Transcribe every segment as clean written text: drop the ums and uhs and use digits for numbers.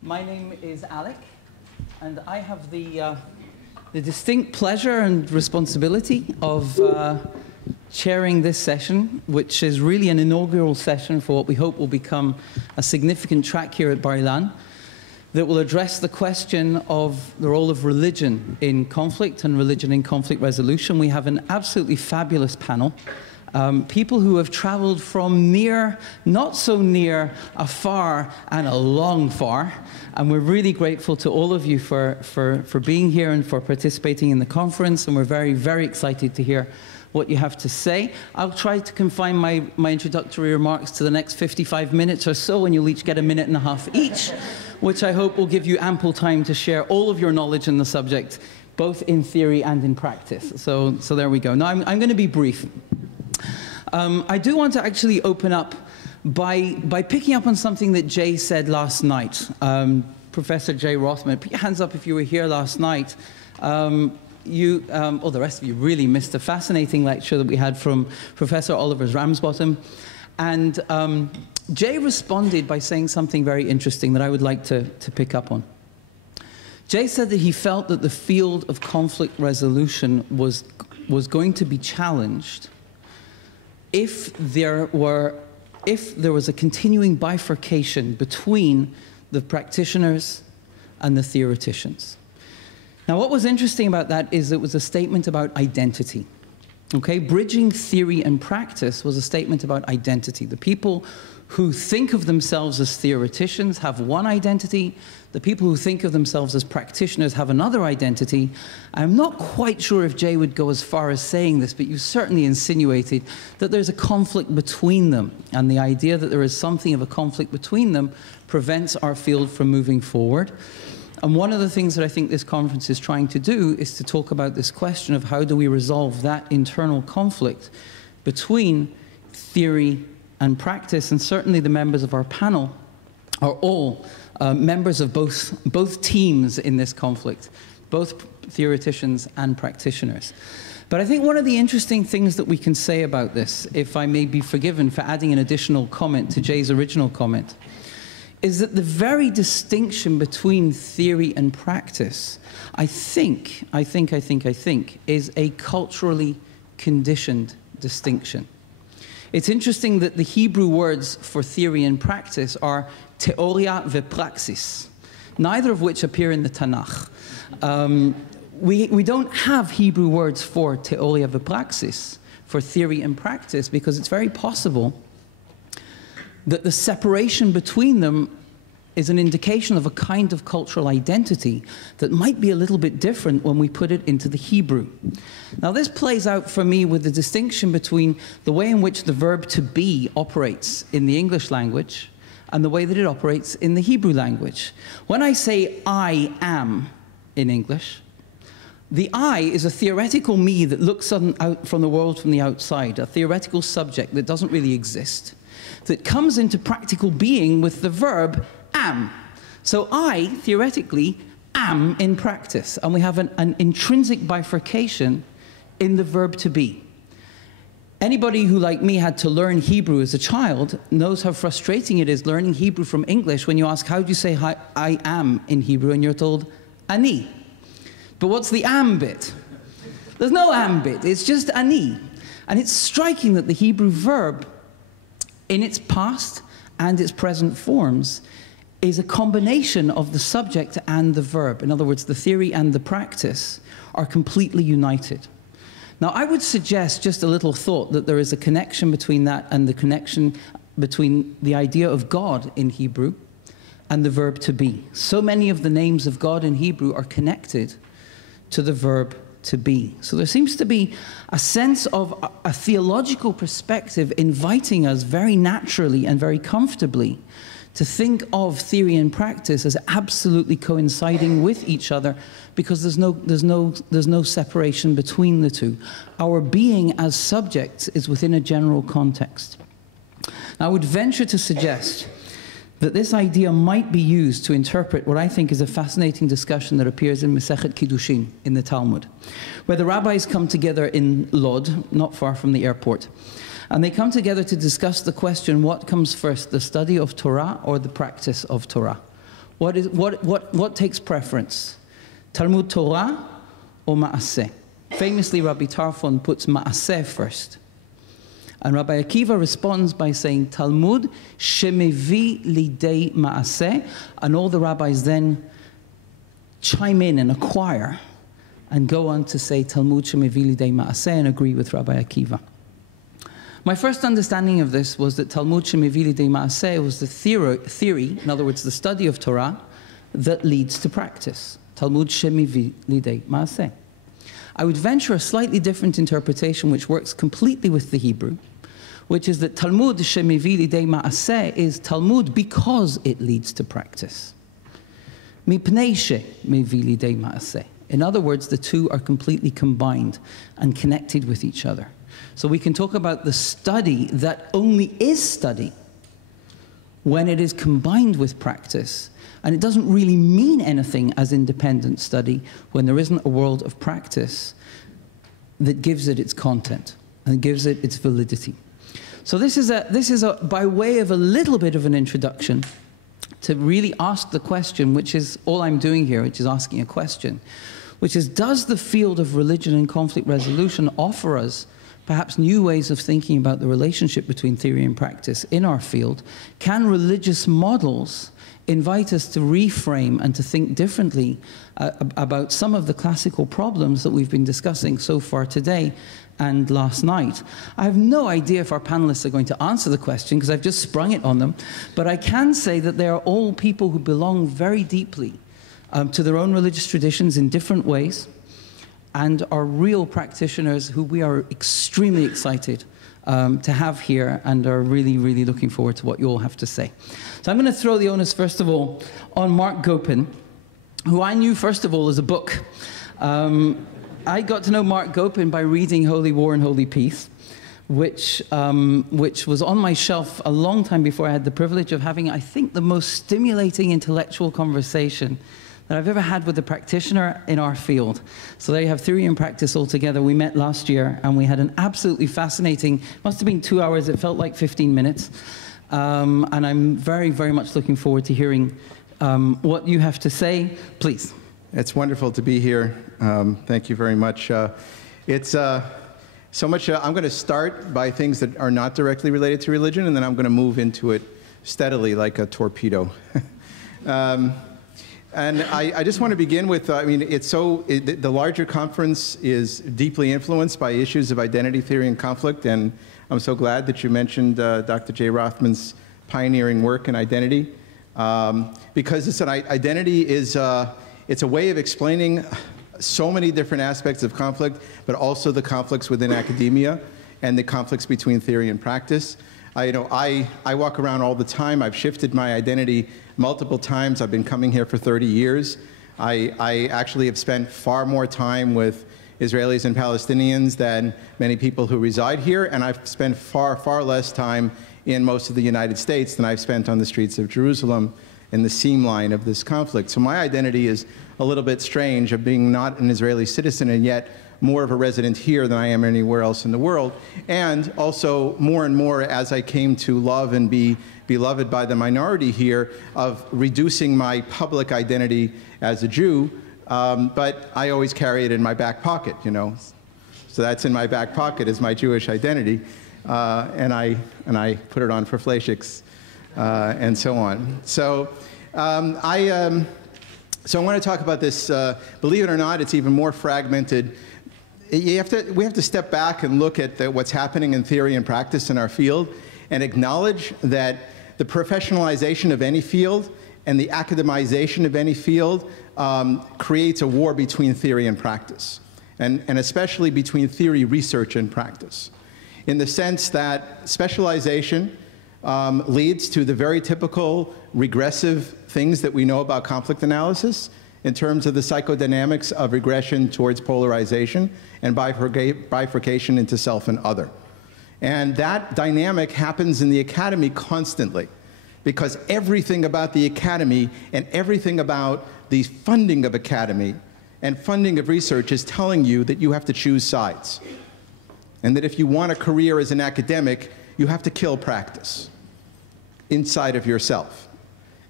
My name is Alick, and I have the distinct pleasure and responsibility of chairing this session, which is really an inaugural session for what we hope will become a significant track here at Bar-Ilan that will address the question of the role of religion in conflict and religion in conflict resolution. We have an absolutely fabulous panel. People who have traveled from near, not so near, afar, and a long far. And we're really grateful to all of you for being here and for participating in the conference. And we're very, very excited to hear what you have to say. I'll try to confine my introductory remarks to the next 55 minutes or so, and you'll each get a minute and a half each, which I hope will give you ample time to share all of your knowledge in the subject, both in theory and in practice. So there we go. Now, I'm going to be brief. I do want to actually open up by picking up on something that Jay said last night. Professor Jay Rothman, put your hands up if you were here last night. The rest of you really missed a fascinating lecture that we had from Professor Oliver Ramsbottom. And Jay responded by saying something very interesting that I would like to pick up on. Jay said that he felt that the field of conflict resolution was going to be challenged if there was a continuing bifurcation between the practitioners and the theoreticians. Now, what was interesting about that is it was a statement about identity. Okay? Bridging theory and practice was a statement about identity. The people who think of themselves as theoreticians have one identity. The people who think of themselves as practitioners have another identity. I'm not quite sure if Jay would go as far as saying this, but you certainly insinuated that there's a conflict between them. And the idea that there is something of a conflict between them prevents our field from moving forward. And one of the things that I think this conference is trying to do is to talk about this question of how do we resolve that internal conflict between theory and practice. And certainly the members of our panel are all members of both teams in this conflict, both theoreticians and practitioners. But I think one of the interesting things that we can say about this, if I may be forgiven for adding an additional comment to Jay's original comment, is that the very distinction between theory and practice, I think, is a culturally conditioned distinction. It's interesting that the Hebrew words for theory and practice are teoria vepraxis, neither of which appear in the Tanakh. We don't have Hebrew words for teoria vepraxis, for theory and practice, because it's very possible that the separation between them is an indication of a kind of cultural identity that might be a little bit different when we put it into the Hebrew. Now, this plays out for me with the distinction between the way in which the verb to be operates in the English language and the way that it operates in the Hebrew language. When I say I am in English, the I is a theoretical me that looks out from the world from the outside, a theoretical subject that doesn't really exist, that comes into practical being with the verb am. So I, theoretically, am in practice. And we have an intrinsic bifurcation in the verb to be. Anybody who, like me, had to learn Hebrew as a child knows how frustrating it is learning Hebrew from English when you ask, how do you say I am in Hebrew? And you're told, ani. But what's the am bit? There's no am bit. It's just ani. And it's striking that the Hebrew verb, in its past and its present forms, is a combination of the subject and the verb. In other words, the theory and the practice are completely united. Now, I would suggest just a little thought that there is a connection between that and the connection between the idea of God in Hebrew and the verb to be. So many of the names of God in Hebrew are connected to the verb to be. So there seems to be a sense of a theological perspective inviting us very naturally and very comfortably to think of theory and practice as absolutely coinciding with each other, because there's no separation between the two. Our being as subjects is within a general context. Now, I would venture to suggest that this idea might be used to interpret what I think is a fascinating discussion that appears in Masechet Kiddushin in the Talmud, where the rabbis come together in Lod, not far from the airport, And they come together to discuss the question, what comes first, the study of Torah or the practice of Torah? What takes preference? Talmud Torah or Ma'aseh? Famously, Rabbi Tarfon puts Ma'aseh first. And Rabbi Akiva responds by saying, Talmud shemevi lidei Ma'aseh, and all the rabbis then chime in and acquire and go on to say Talmud shemevi lidei Ma'aseh and agree with Rabbi Akiva. My first understanding of this was that Talmud shemevi lidei Ma'aseh was the theory, in other words, the study of Torah, that leads to practice. Talmud shemevi lidei Ma'aseh. I would venture a slightly different interpretation which works completely with the Hebrew, which is that Talmud shemevi lidei Ma'aseh is Talmud because it leads to practice. Mipnei shemevi lidei Ma'aseh. In other words, the two are completely combined and connected with each other. So we can talk about the study that only is study when it is combined with practice, and it doesn't really mean anything as independent study when there isn't a world of practice that gives it its content and gives it its validity. So this is by way of a little bit of an introduction to really ask the question, which is all I'm doing here, which is asking a question, which is, does the field of religion and conflict resolution offer us perhaps new ways of thinking about the relationship between theory and practice in our field? Can religious models invite us to reframe and to think differently about some of the classical problems that we've been discussing so far today and last night? I have no idea if our panelists are going to answer the question because I've just sprung it on them, but I can say that they are all people who belong very deeply to their own religious traditions in different ways, and are real practitioners who we are extremely excited to have here, and are really, really looking forward to what you all have to say. So I'm going to throw the onus, first of all, on Marc Gopin, who I knew, first of all, as a book. I got to know Marc Gopin by reading Holy War and Holy Peace, which was on my shelf a long time before I had the privilege of having, I think, the most stimulating intellectual conversation that I've ever had with a practitioner in our field. So there you have theory and practice all together. We met last year, and we had an absolutely fascinating, must have been 2 hours, it felt like 15 minutes. And I'm very, very much looking forward to hearing what you have to say. Please. It's wonderful to be here. Thank you very much. It's so much, I'm going to start by things that are not directly related to religion, and then I'm going to move into it steadily like a torpedo. And I just want to begin with, I mean, the larger conference is deeply influenced by issues of identity theory and conflict, and I'm so glad that you mentioned Dr. J. Rothman's pioneering work in identity, because it's identity is, it's a way of explaining so many different aspects of conflict, but also the conflicts within academia and the conflicts between theory and practice. I walk around all the time. I've shifted my identity multiple times. I've been coming here for 30 years. I actually have spent far more time with Israelis and Palestinians than many people who reside here, and I've spent far, far less time in most of the United States than I've spent on the streets of Jerusalem in the seam line of this conflict. So my identity is a little bit strange of being not an Israeli citizen and yet more of a resident here than I am anywhere else in the world. And also more and more as I came to love and be beloved by the minority here, of reducing my public identity as a Jew, but I always carry it in my back pocket, you know. So that's in my back pocket is my Jewish identity, and I put it on for fleischiks, and so on. So so I want to talk about this. Believe it or not, it's even more fragmented. We have to step back and look at what's happening in theory and practice in our field, and acknowledge that the professionalization of any field and the academization of any field creates a war between theory and practice, and especially between theory, research, and practice, in the sense that specialization leads to the very typical regressive things that we know about conflict analysis in terms of the psychodynamics of regression towards polarization and bifurcation into self and other. And that dynamic happens in the academy constantly, because everything about the academy and everything about the funding of academy and funding of research is telling you that you have to choose sides. And that if you want a career as an academic, you have to kill practice inside of yourself.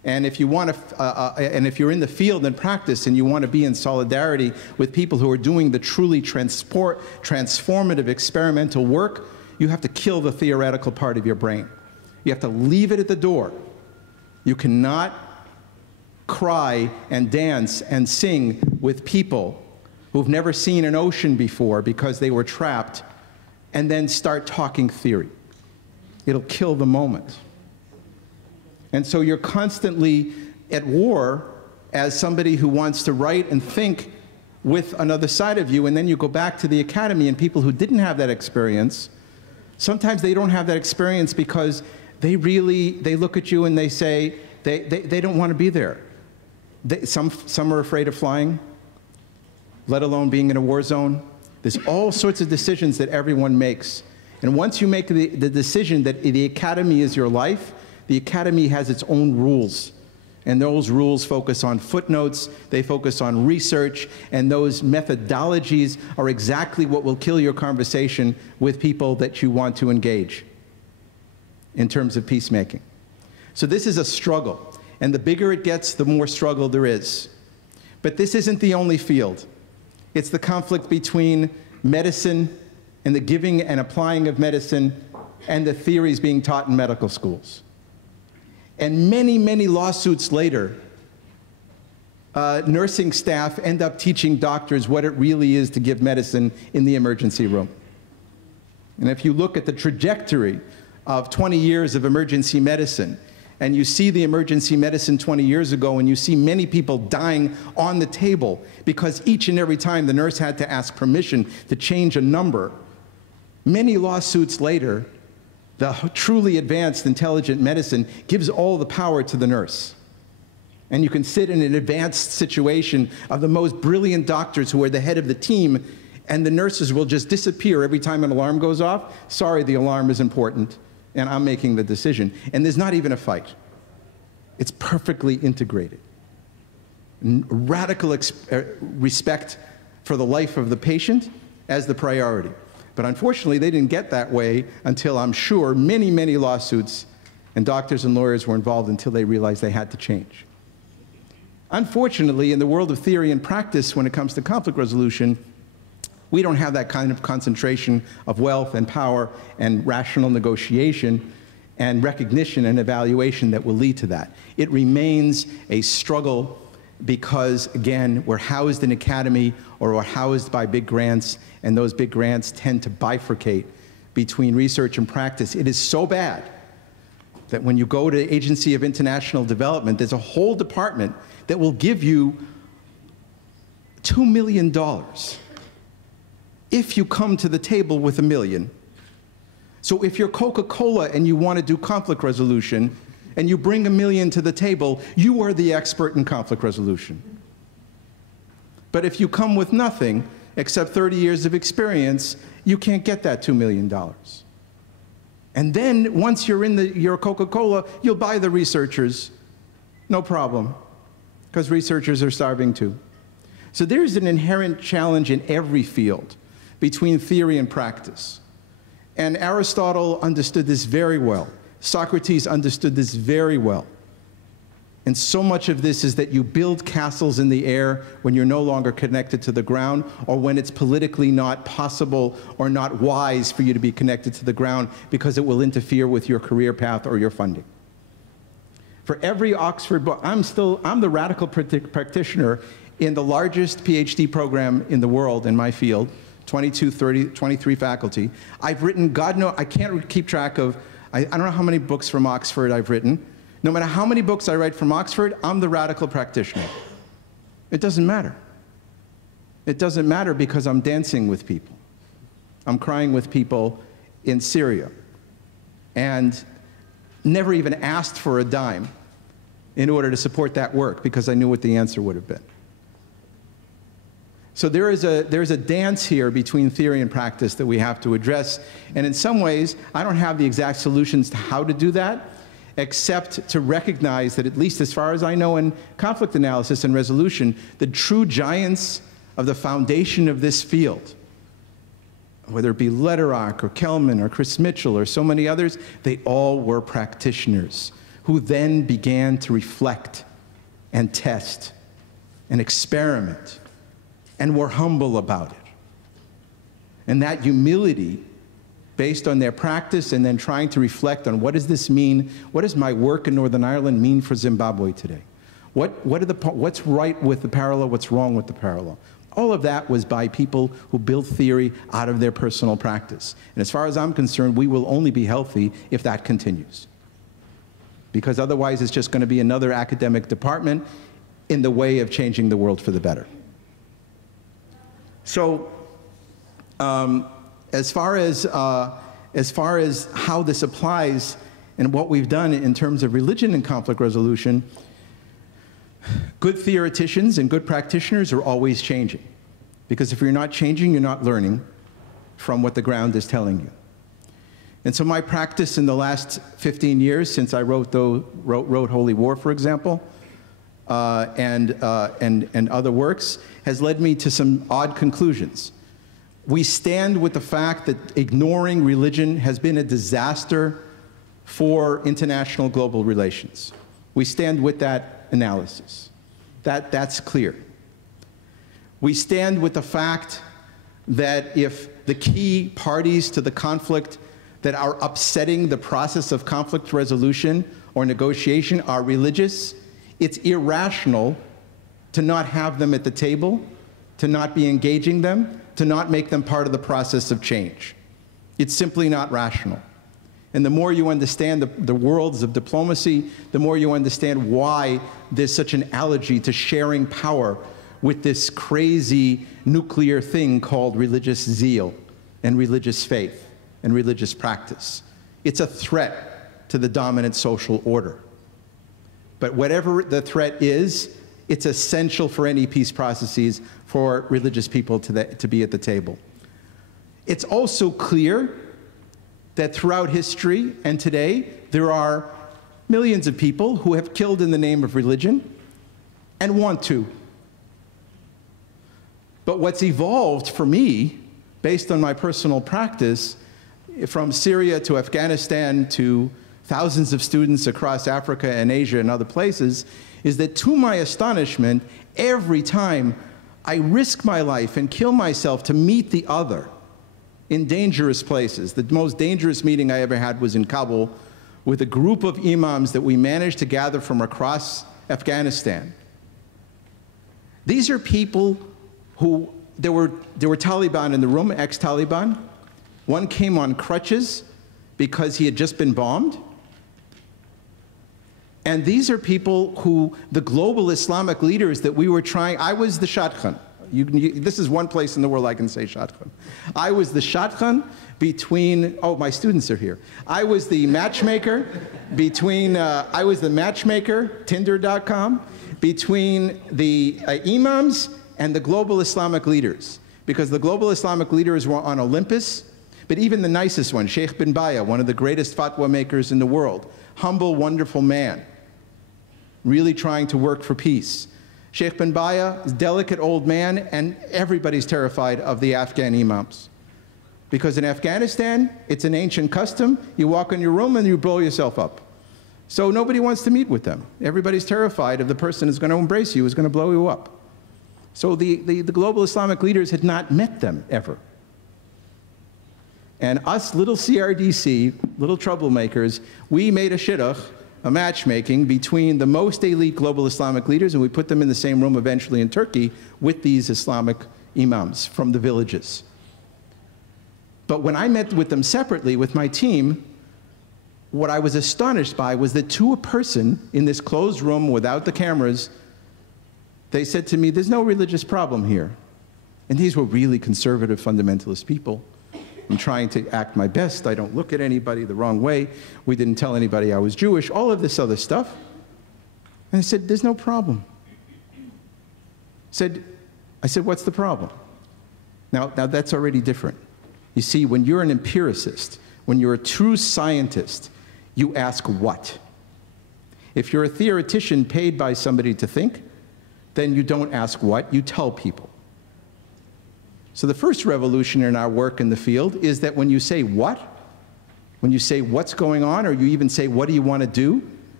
And if you want to, and if you're in the field and practice and you want to be in solidarity with people who are doing the truly transformative experimental work, you have to kill the theoretical part of your brain. You have to leave it at the door. You cannot cry and dance and sing with people who've never seen an ocean before because they were trapped, and then start talking theory. It'll kill the moment. And so you're constantly at war as somebody who wants to write and think with another side of you, and then you go back to the academy, and people who didn't have that experience, sometimes they don't have that experience because they look at you and they say they don't want to be there. Some are afraid of flying, let alone being in a war zone. There's all sorts of decisions that everyone makes. And once you make the decision that the academy is your life, the academy has its own rules. And those rules focus on footnotes, they focus on research, and those methodologies are exactly what will kill your conversation with people that you want to engage in terms of peacemaking. So this is a struggle. And the bigger it gets, the more struggle there is. But this isn't the only field. It's the conflict between medicine and the giving and applying of medicine and the theories being taught in medical schools. And many, many lawsuits later, nursing staff end up teaching doctors what it really is to give medicine in the emergency room. And if you look at the trajectory of 20 years of emergency medicine, and you see the emergency medicine 20 years ago, and you see many people dying on the table because each and every time the nurse had to ask permission to change a number, many lawsuits later, the truly advanced intelligent medicine gives all the power to the nurse. And you can sit in an advanced situation of the most brilliant doctors who are the head of the team, and the nurses will just disappear every time an alarm goes off. Sorry, the alarm is important, and I'm making the decision. And there's not even a fight. It's perfectly integrated. Radical respect for the life of the patient as the priority. But unfortunately, they didn't get that way until, I'm sure, many, many lawsuits and doctors and lawyers were involved until they realized they had to change. Unfortunately, in the world of theory and practice, when it comes to conflict resolution, we don't have that kind of concentration of wealth and power and rational negotiation and recognition and evaluation that will lead to that. It remains a struggle because, again, we're housed in academy or we're housed by big grants, and those big grants tend to bifurcate between research and practice. It is so bad that when you go to the Agency of International Development, there's a whole department that will give you $2 million if you come to the table with $1 million. So if you're Coca-Cola and you want to do conflict resolution, and you bring $1 million to the table, you are the expert in conflict resolution. But if you come with nothing except 30 years of experience, you can't get that $2 million. And then once you're in your Coca-Cola, you'll buy the researchers, no problem, because researchers are starving too. So there's an inherent challenge in every field between theory and practice. And Aristotle understood this very well. Socrates understood this very well. And so much of this is that you build castles in the air when you're no longer connected to the ground, or when it's politically not possible or not wise for you to be connected to the ground because it will interfere with your career path or your funding. For every Oxford book, I'm the radical practitioner in the largest PhD program in the world in my field, 23 faculty. I've written, God knows, I can't keep track of, I don't know how many books from Oxford I've written. No matter how many books I write from Oxford, I'm the radical practitioner. It doesn't matter. It doesn't matter because I'm dancing with people. I'm crying with people in Syria. And never even asked for a dime in order to support that work because I knew what the answer would have been. So there's a dance here between theory and practice that we have to address. And in some ways, I don't have the exact solutions to how to do that, except to recognize that, at least as far as I know in conflict analysis and resolution, the true giants of the foundation of this field, whether it be Lederach or Kelman or Chris Mitchell or so many others, they all were practitioners who then began to reflect and test and experiment and were humble about it. And that humility, based on their practice and then trying to reflect on what does this mean, what does my work in Northern Ireland mean for Zimbabwe today? What's right with the parallel, what's wrong with the parallel? All of that was by people who built theory out of their personal practice. And as far as I'm concerned, we will only be healthy if that continues. Because otherwise it's just going to be another academic department in the way of changing the world for the better. So, as far as how this applies and what we've done in terms of religion and conflict resolution, good theoreticians and good practitioners are always changing. Because if you're not changing, you're not learning from what the ground is telling you. And so my practice in the last 15 years, since I wrote Holy War, for example, and other works, has led me to some odd conclusions. We stand with the fact that ignoring religion has been a disaster for international global relations. We stand with that analysis. That's clear. We stand with the fact that if the key parties to the conflict that are upsetting the process of conflict resolution or negotiation are religious, it's irrational to not have them at the table, to not be engaging them, to not make them part of the process of change. It's simply not rational. And the more you understand the worlds of diplomacy, the more you understand why there's such an allergy to sharing power with this crazy nuclear thing called religious zeal and religious faith and religious practice. It's a threat to the dominant social order. But whatever the threat is, it's essential for any peace processes for religious people to be at the table. It's also clear that throughout history and today, there are millions of people who have killed in the name of religion and want to. But what's evolved for me, based on my personal practice, from Syria to Afghanistan to thousands of students across Africa and Asia and other places, is that to my astonishment, every time I risk my life and kill myself to meet the other in dangerous places. The most dangerous meeting I ever had was in Kabul with a group of imams that we managed to gather from across Afghanistan. These are people who, there were Taliban in the room, ex-Taliban. One came on crutches because he had just been bombed. And these are people who, the global Islamic leaders that we were trying, I was the shadchan. This is one place in the world I can say shadchan. I was the shadchan between, oh, my students are here. I was the matchmaker between, I was the matchmaker, Tinder.com, between the imams and the global Islamic leaders. Because the global Islamic leaders were on Olympus, but even the nicest one, Sheikh bin Baya, one of the greatest fatwa makers in the world, humble, wonderful man, really trying to work for peace. Sheikh bin Baya, delicate old man, and everybody's terrified of the Afghan imams. Because in Afghanistan, it's an ancient custom. You walk in your room and you blow yourself up. So nobody wants to meet with them. Everybody's terrified of the person who's going to embrace you, who's going to blow you up. So the global Islamic leaders had not met them ever. And us little CRDC, little troublemakers, we made a shidduch, a matchmaking between the most elite global Islamic leaders, and we put them in the same room eventually in Turkey with these Islamic imams from the villages. But when I met with them separately with my team, what I was astonished by was that to a person in this closed room without the cameras, they said to me, there's no religious problem here. And these were really conservative fundamentalist people. I'm trying to act my best. I don't look at anybody the wrong way. We didn't tell anybody I was Jewish, all of this other stuff. And I said, there's no problem. I said, what's the problem? Now that's already different. You see, when you're an empiricist, when you're a true scientist, you ask what? If you're a theoretician paid by somebody to think, then you don't ask what, you tell people. So the first revolution in our work in the field is that when you say what, when you say what's going on, or you even say what do you want to do,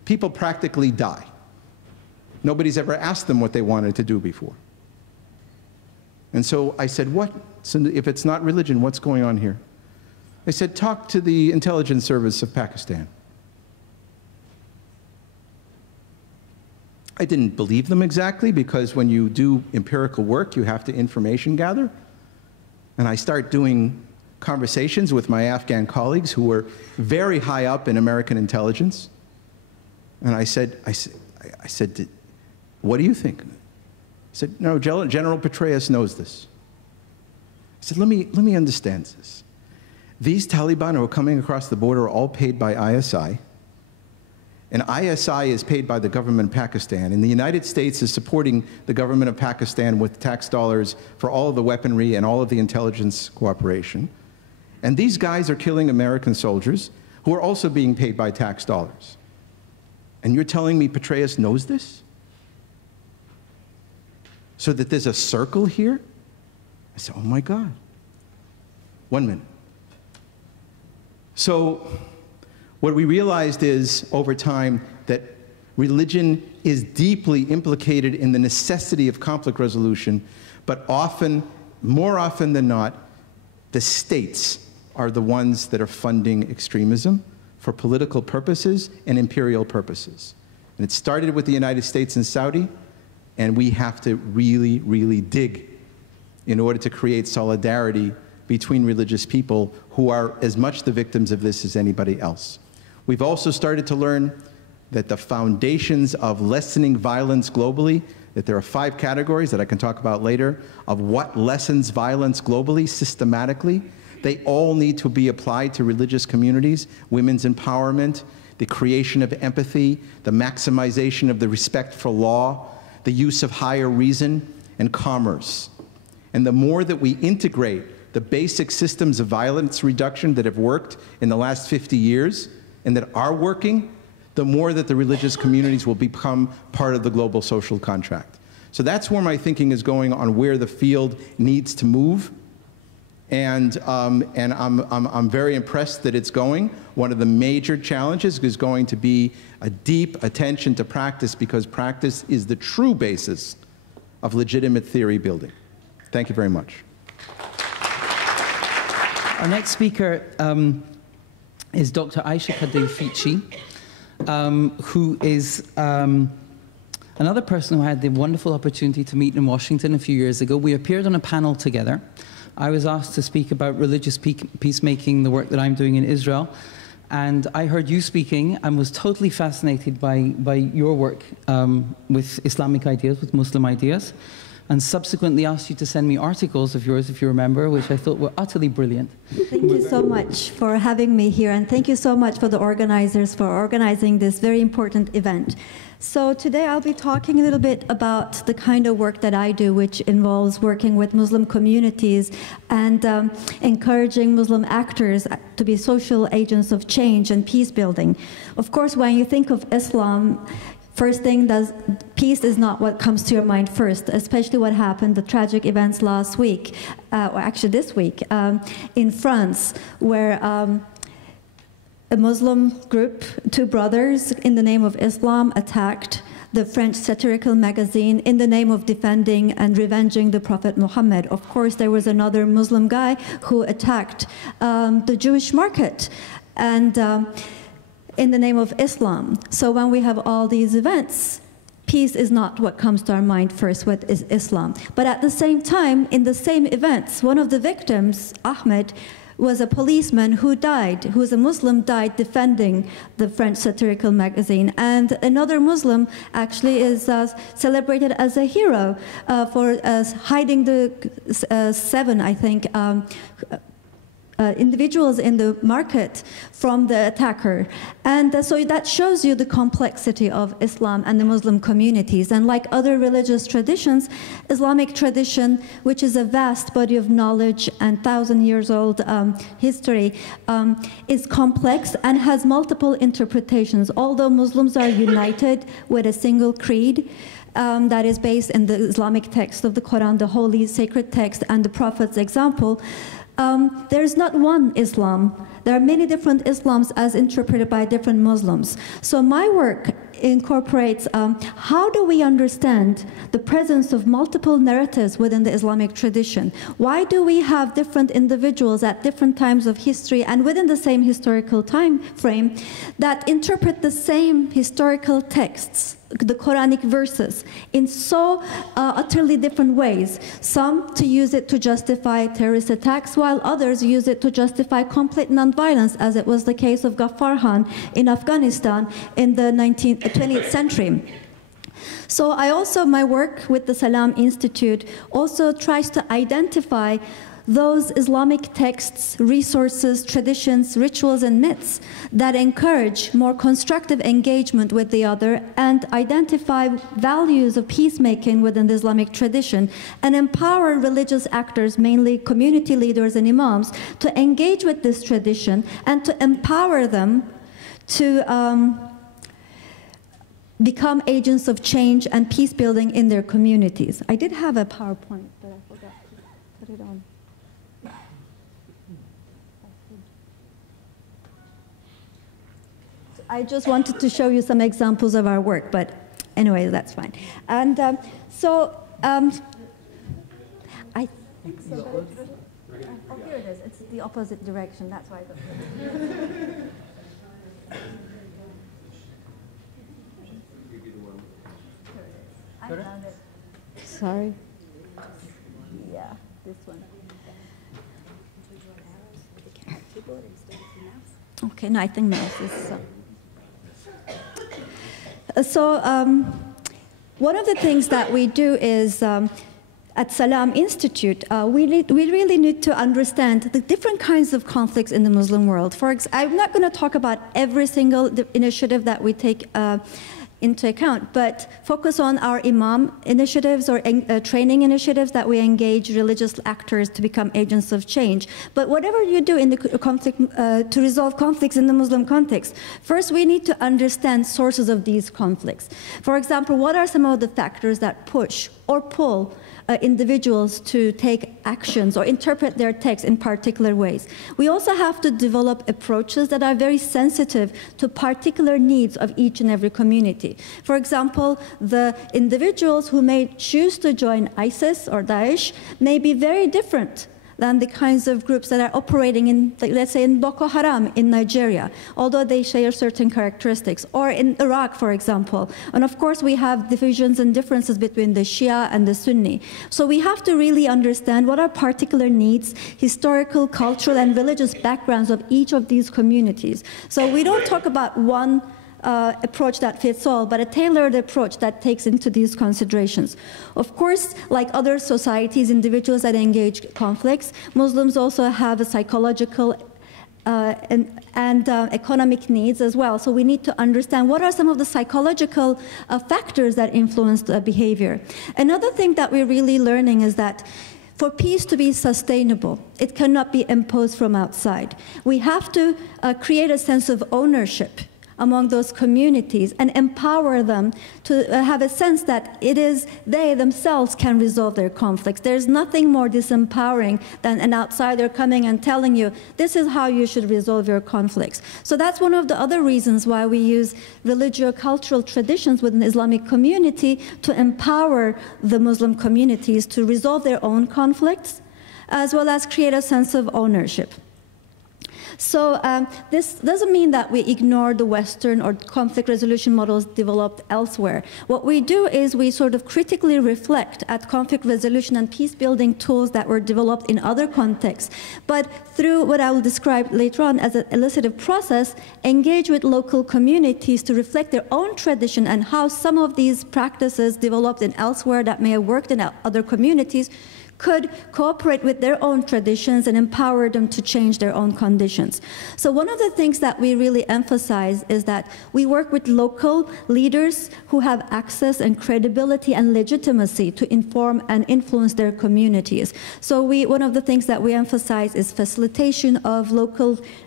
people practically die. Nobody's ever asked them what they wanted to do before. And so I said, what? So if it's not religion, what's going on here? They said, talk to the intelligence service of Pakistan. I didn't believe them exactly, because when you do empirical work, you have to information gather. And I start doing conversations with my Afghan colleagues who were very high up in American intelligence. And I said, what do you think? He said, no, General Petraeus knows this. I said, let me understand this. These Taliban who are coming across the border are all paid by ISI, and ISI is paid by the government of Pakistan, and the United States is supporting the government of Pakistan with tax dollars for all of the weaponry and all of the intelligence cooperation. And these guys are killing American soldiers who are also being paid by tax dollars. And you're telling me Petraeus knows this? So that there's a circle here? I said, oh my God. 1 minute. So what we realized is, over time, that religion is deeply implicated in the necessity of conflict resolution, but often, more often than not, the states are the ones that are funding extremism for political purposes and imperial purposes. And it started with the United States and Saudi, and we have to really, really dig in order to create solidarity between religious people who are as much the victims of this as anybody else. We've also started to learn that the foundations of lessening violence globally, that there are 5 categories that I can talk about later, of what lessens violence globally systematically. They all need to be applied to religious communities: women's empowerment, the creation of empathy, the maximization of the respect for law, the use of higher reason, and commerce. And the more that we integrate the basic systems of violence reduction that have worked in the last 50 years and that are working, the more that the religious communities will become part of the global social contract. So that's where my thinking is going on where the field needs to move. And I'm very impressed that it's going. One of the major challenges is going to be a deep attention to practice, because practice is the true basis of legitimate theory building. Thank you very much. Our next speaker is Dr. Ayse Kadayifci, who is another person who I had the wonderful opportunity to meet in Washington a few years ago. We appeared on a panel together. I was asked to speak about religious peacemaking, the work that I'm doing in Israel. And I heard you speaking and was totally fascinated by your work with Islamic ideas, with Muslim ideas, and subsequently asked you to send me articles of yours, if you remember, which I thought were utterly brilliant. Thank you so much for having me here, and thank you so much for the organizers for organizing this very important event. So today I'll be talking a little bit about the kind of work that I do, which involves working with Muslim communities and encouraging Muslim actors to be social agents of change and peace building. Of course, when you think of Islam, first thing, peace is not what comes to your mind first, especially what happened, the tragic events last week, or actually this week, in France, where a Muslim group, 2 brothers, in the name of Islam, attacked the French satirical magazine in the name of defending and revenging the Prophet Muhammad. Of course, there was another Muslim guy who attacked the Jewish market, and in the name of Islam. So when we have all these events, peace is not what comes to our mind first, what is Islam. But at the same time, in the same events, one of the victims, Ahmed, was a policeman who died, who was a Muslim, died defending the French satirical magazine. And another Muslim actually is celebrated as a hero for hiding the 7, I think, individuals in the market from the attacker. And so that shows you the complexity of Islam and the Muslim communities. And like other religious traditions, Islamic tradition, which is a vast body of knowledge and 1,000-years-old history, is complex and has multiple interpretations. Although Muslims are united with a single creed, that is based in the Islamic text of the Quran, the holy sacred text, and the Prophet's example, there is not one Islam. There are many different Islams as interpreted by different Muslims. So my work incorporates how do we understand the presence of multiple narratives within the Islamic tradition? Why do we have different individuals at different times of history and within the same historical time frame that interpret the same historical texts, the Quranic verses, in so utterly different ways? Some to use it to justify terrorist attacks, while others use it to justify complete nonviolence, as it was the case of Ghaffar Khan in Afghanistan in the 20th century. So my work with the Salam Institute also tries to identify those Islamic texts, resources, traditions, rituals, and myths that encourage more constructive engagement with the other and identify values of peacemaking within the Islamic tradition and empower religious actors, mainly community leaders and imams, to engage with this tradition and to empower them to become agents of change and peace building in their communities. I did have a PowerPoint, but I forgot to put it on. I just wanted to show you some examples of our work, but anyway, that's fine. And I think so. Oh, here it is. It's the opposite direction. That's why I got I found it. Sorry. Yeah, this one. Okay, no, I think mouse is... one of the things that we do is at Salam Institute, we really need to understand the different kinds of conflicts in the Muslim world. I'm not going to talk about every single initiative that we take into account, but focus on our imam initiatives or training initiatives that we engage religious actors to become agents of change. But whatever you do in the conflict, to resolve conflicts in the Muslim context, first we need to understand sources of these conflicts. For example, what are some of the factors that push or pull individuals to take actions or interpret their text in particular ways? We also have to develop approaches that are very sensitive to particular needs of each and every community. For example, the individuals who may choose to join ISIS or Daesh may be very different than the kinds of groups that are operating in, let's say, in Boko Haram in Nigeria, although they share certain characteristics, or in Iraq, for example. And of course, we have divisions and differences between the Shia and the Sunni. So we have to really understand what are particular needs, historical, cultural, and religious backgrounds of each of these communities. So we don't talk about one approach that fits all, but a tailored approach that takes into these considerations. Of course, like other societies, individuals that engage conflicts, Muslims also have a psychological and economic needs as well. So we need to understand what are some of the psychological factors that influence the behavior. Another thing that we're really learning is that for peace to be sustainable, it cannot be imposed from outside. We have to create a sense of ownership among those communities and empower them to have a sense that it is they themselves can resolve their conflicts. There's nothing more disempowering than an outsider coming and telling you, this is how you should resolve your conflicts. So that's one of the other reasons why we use religio-cultural traditions within the Islamic community to empower the Muslim communities to resolve their own conflicts, as well as create a sense of ownership. So this doesn't mean that we ignore the Western or conflict resolution models developed elsewhere. What we do is we sort of critically reflect at conflict resolution and peace-building tools that were developed in other contexts, but through what I will describe later on as an elicitive process, engage with local communities to reflect their own tradition and how some of these practices developed in elsewhere that may have worked in other communities could cooperate with their own traditions and empower them to change their own conditions. So one of the things that we really emphasize is that we work with local leaders who have access and credibility and legitimacy to inform and influence their communities. So one of the things that we emphasize is facilitation of local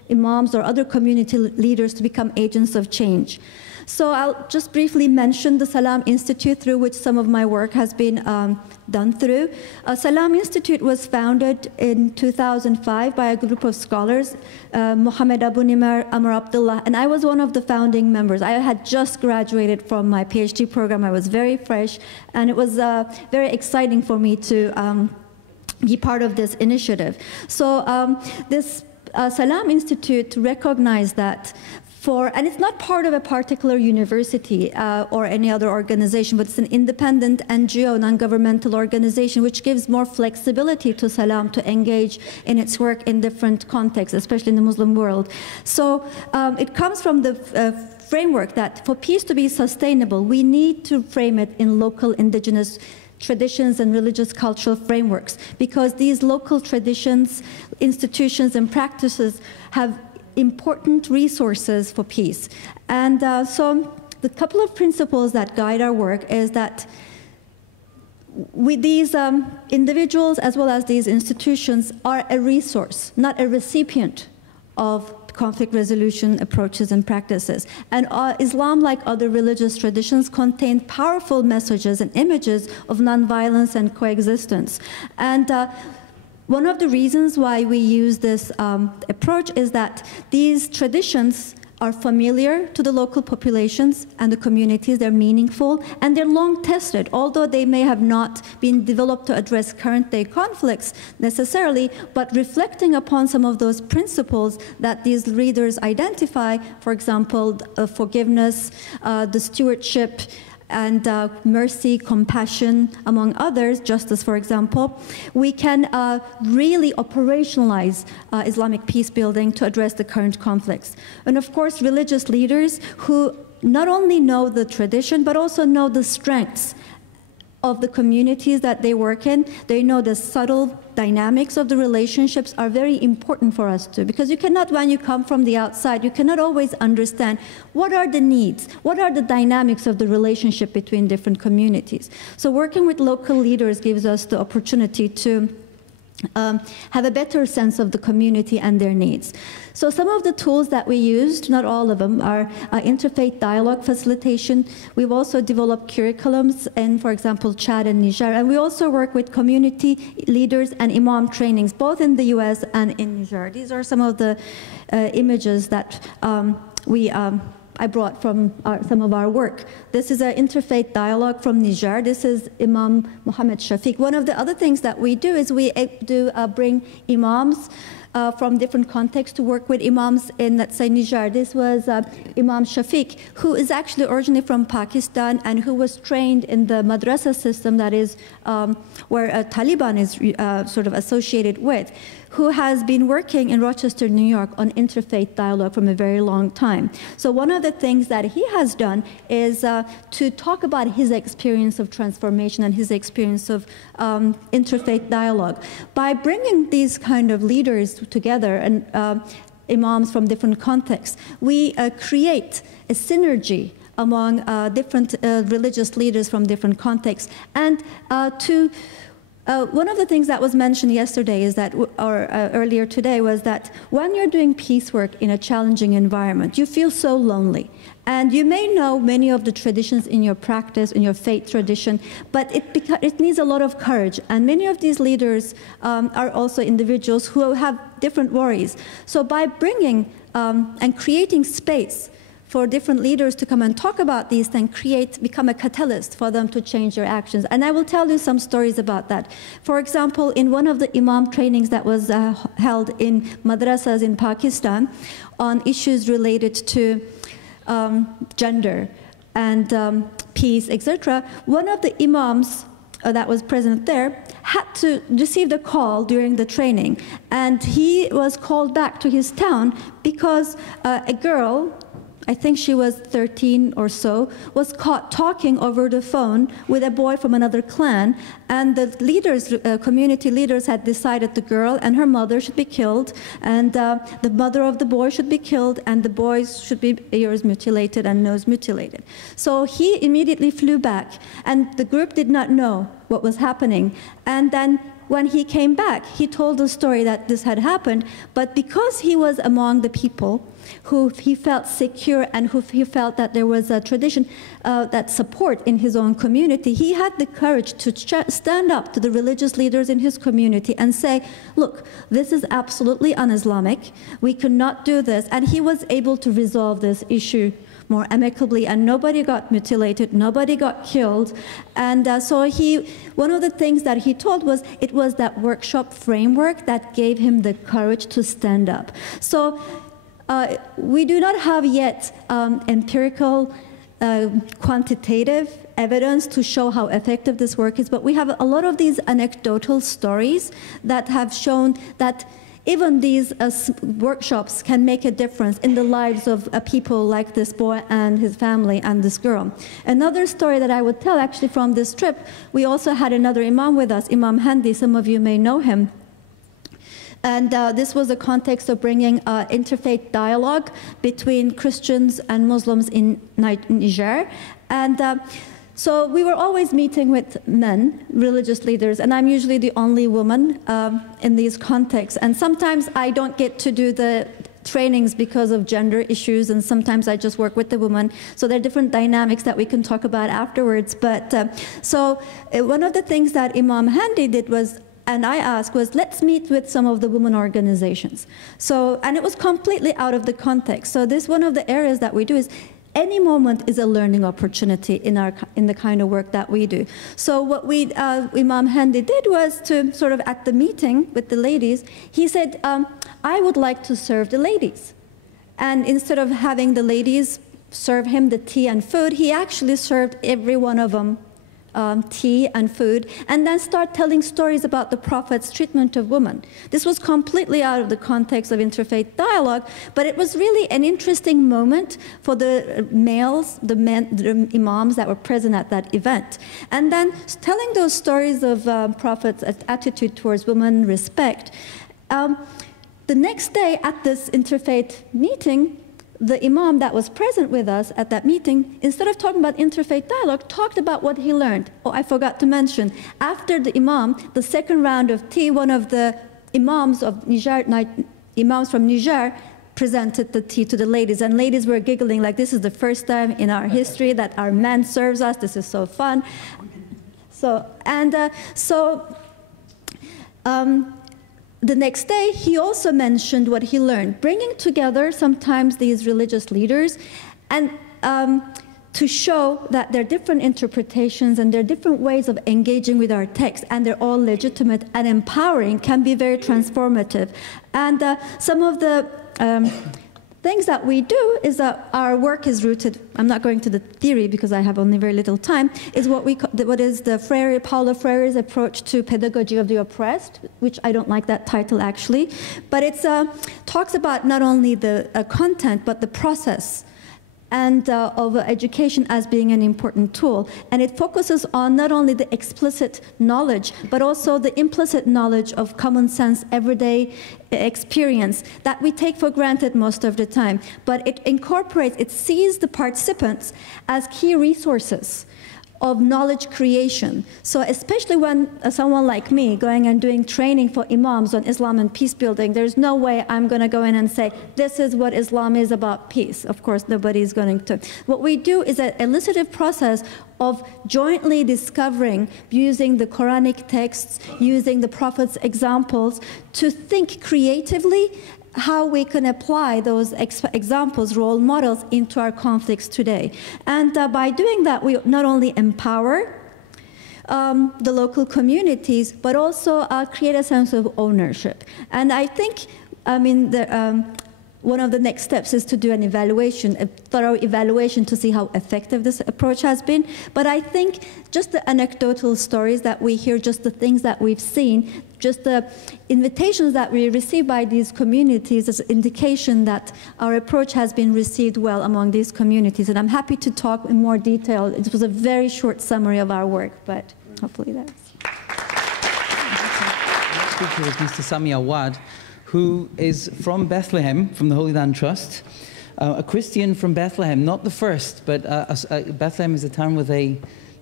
imams or other community leaders to become agents of change. So I'll just briefly mention the Salam Institute, through which some of my work has been done through. Salam Institute was founded in 2005 by a group of scholars, Mohammed Abu Nimar, Amr Abdullah, and I was one of the founding members. I had just graduated from my PhD program. I was very fresh, and it was very exciting for me to be part of this initiative. So this Salam Institute recognized that and it's not part of a particular university or any other organization, but it's an independent NGO, non-governmental organization, which gives more flexibility to Salam to engage in its work in different contexts, especially in the Muslim world. So it comes from the framework that for peace to be sustainable, we need to frame it in local indigenous traditions and religious cultural frameworks, because these local traditions, institutions, and practices have important resources for peace. And so the couple of principles that guide our work is that these individuals as well as these institutions are a resource, not a recipient of conflict resolution approaches and practices. And Islam, like other religious traditions, contains powerful messages and images of nonviolence and coexistence. And one of the reasons why we use this approach is that these traditions are familiar to the local populations and the communities. They're meaningful, and they're long tested, although they may have not been developed to address current day conflicts necessarily, but reflecting upon some of those principles that these leaders identify, for example, forgiveness, the stewardship, and mercy, compassion, among others, justice, for example, we can really operationalize Islamic peace building to address the current conflicts. And of course, religious leaders who not only know the tradition, but also know the strengths of the communities that they work in. They know the subtle dynamics of the relationships are very important for us too, because you cannot, when you come from the outside, you cannot always understand what are the needs, what are the dynamics of the relationship between different communities. So working with local leaders gives us the opportunity to have a better sense of the community and their needs. So some of the tools that we used, not all of them, are interfaith dialogue facilitation. We've also developed curriculums in, for example, Chad and Niger. And we also work with community leaders and imam trainings, both in the US and in Niger. These are some of the images that I brought from some of our work. This is an interfaith dialogue from Niger. This is Imam Mohammed Shafiq. One of the other things that we do is we bring imams from different contexts to work with imams in, let's say, Niger. This was Imam Shafiq, who is actually originally from Pakistan and who was trained in the madrasa system, that is where Taliban is sort of associated with, who has been working in Rochester, New York on interfaith dialogue from a very long time. So one of the things that he has done is to talk about his experience of transformation and his experience of interfaith dialogue. By bringing these kind of leaders together and imams from different contexts, we create a synergy among different religious leaders from different contexts. And one of the things that was mentioned yesterday is that, or earlier today, was that when you're doing peace work in a challenging environment, you feel so lonely. And you may know many of the traditions in your practice, in your faith tradition, but it needs a lot of courage. And many of these leaders are also individuals who have different worries. So by bringing and creating space for different leaders to come and talk about these things, become a catalyst for them to change their actions. And I will tell you some stories about that. For example, in one of the imam trainings that was held in madrasas in Pakistan on issues related to gender and peace, etc., one of the imams that was present there had to receive the call during the training. And he was called back to his town because a girl, I think she was 13 or so, was caught talking over the phone with a boy from another clan, and the leaders, community leaders, had decided the girl and her mother should be killed, and the mother of the boy should be killed, and the boys should be ears mutilated and nose mutilated. So he immediately flew back, and the group did not know what was happening. And then when he came back, he told the story that this had happened, but because he was among the people who he felt secure and who he felt that there was a tradition, that support in his own community, he had the courage to stand up to the religious leaders in his community and say, look, this is absolutely un-Islamic, we cannot do this, and he was able to resolve this issue more amicably, and nobody got mutilated, nobody got killed. And so one of the things that he told was, it was that workshop framework that gave him the courage to stand up. So we do not have yet empirical, quantitative evidence to show how effective this work is, but we have a lot of these anecdotal stories that have shown that even these workshops can make a difference in the lives of people like this boy and his family and this girl. Another story that I would tell actually from this trip, we also had another imam with us, Imam Handi, some of you may know him. And this was the context of bringing interfaith dialogue between Christians and Muslims in Niger. And so we were always meeting with men, religious leaders, and I'm usually the only woman in these contexts. And sometimes I don't get to do the trainings because of gender issues, and sometimes I just work with the woman. So there are different dynamics that we can talk about afterwards. But one of the things that Imam Handi did was, and I asked, was let's meet with some of the women organizations. So, and it was completely out of the context. So this, one of the areas that we do is, any moment is a learning opportunity in the kind of work that we do. So what Imam Handi did was to sort of, at the meeting with the ladies, he said, I would like to serve the ladies. And instead of having the ladies serve him the tea and food, he actually served every one of them tea and food, and then start telling stories about the Prophet's treatment of women. This was completely out of the context of interfaith dialogue, but it was really an interesting moment for the males, the imams that were present at that event. And then telling those stories of Prophet's attitude towards women, respect. The next day at this interfaith meeting, the imam that was present with us at that meeting, instead of talking about interfaith dialogue, talked about what he learned. Oh, I forgot to mention, after the imam, the second round of tea, one of the imams of Niger, imams from Niger, presented the tea to the ladies, and ladies were giggling like, this is the first time in our history that our man serves us, this is so fun. The next day, he also mentioned what he learned, bringing together sometimes these religious leaders and to show that there are different interpretations and there are different ways of engaging with our text, and they're all legitimate and empowering, can be very transformative. And some of the things that we do is that our work is rooted, I'm not going to the theory because I have only very little time, is what is the Paulo Freire's approach to pedagogy of the oppressed, which I don't like that title actually, but it talks about not only the content but the process and of education as being an important tool. And it focuses on not only the explicit knowledge, but also the implicit knowledge of common sense, everyday experience that we take for granted most of the time. But it sees the participants as key resources of knowledge creation. So especially when someone like me going and doing training for imams on Islam and peace building, there's no way I'm going to go in and say, this is what Islam is about peace. Of course, nobody is going to. What we do is an elucidative process of jointly discovering, using the Quranic texts, using the Prophet's examples, to think creatively how we can apply those examples, role models, into our conflicts today. And by doing that, we not only empower the local communities, but also create a sense of ownership. And I think, one of the next steps is to do an evaluation, a thorough evaluation, to see how effective this approach has been. But I think just the anecdotal stories that we hear, just the things that we've seen, just the invitations that we receive by these communities is an indication that our approach has been received well among these communities. And I'm happy to talk in more detail. It was a very short summary of our work, but hopefully that's... Next speaker is Mr. Sami Awad, who is from Bethlehem, from the Holy Land Trust, a Christian from Bethlehem, not the first, but Bethlehem is a town with a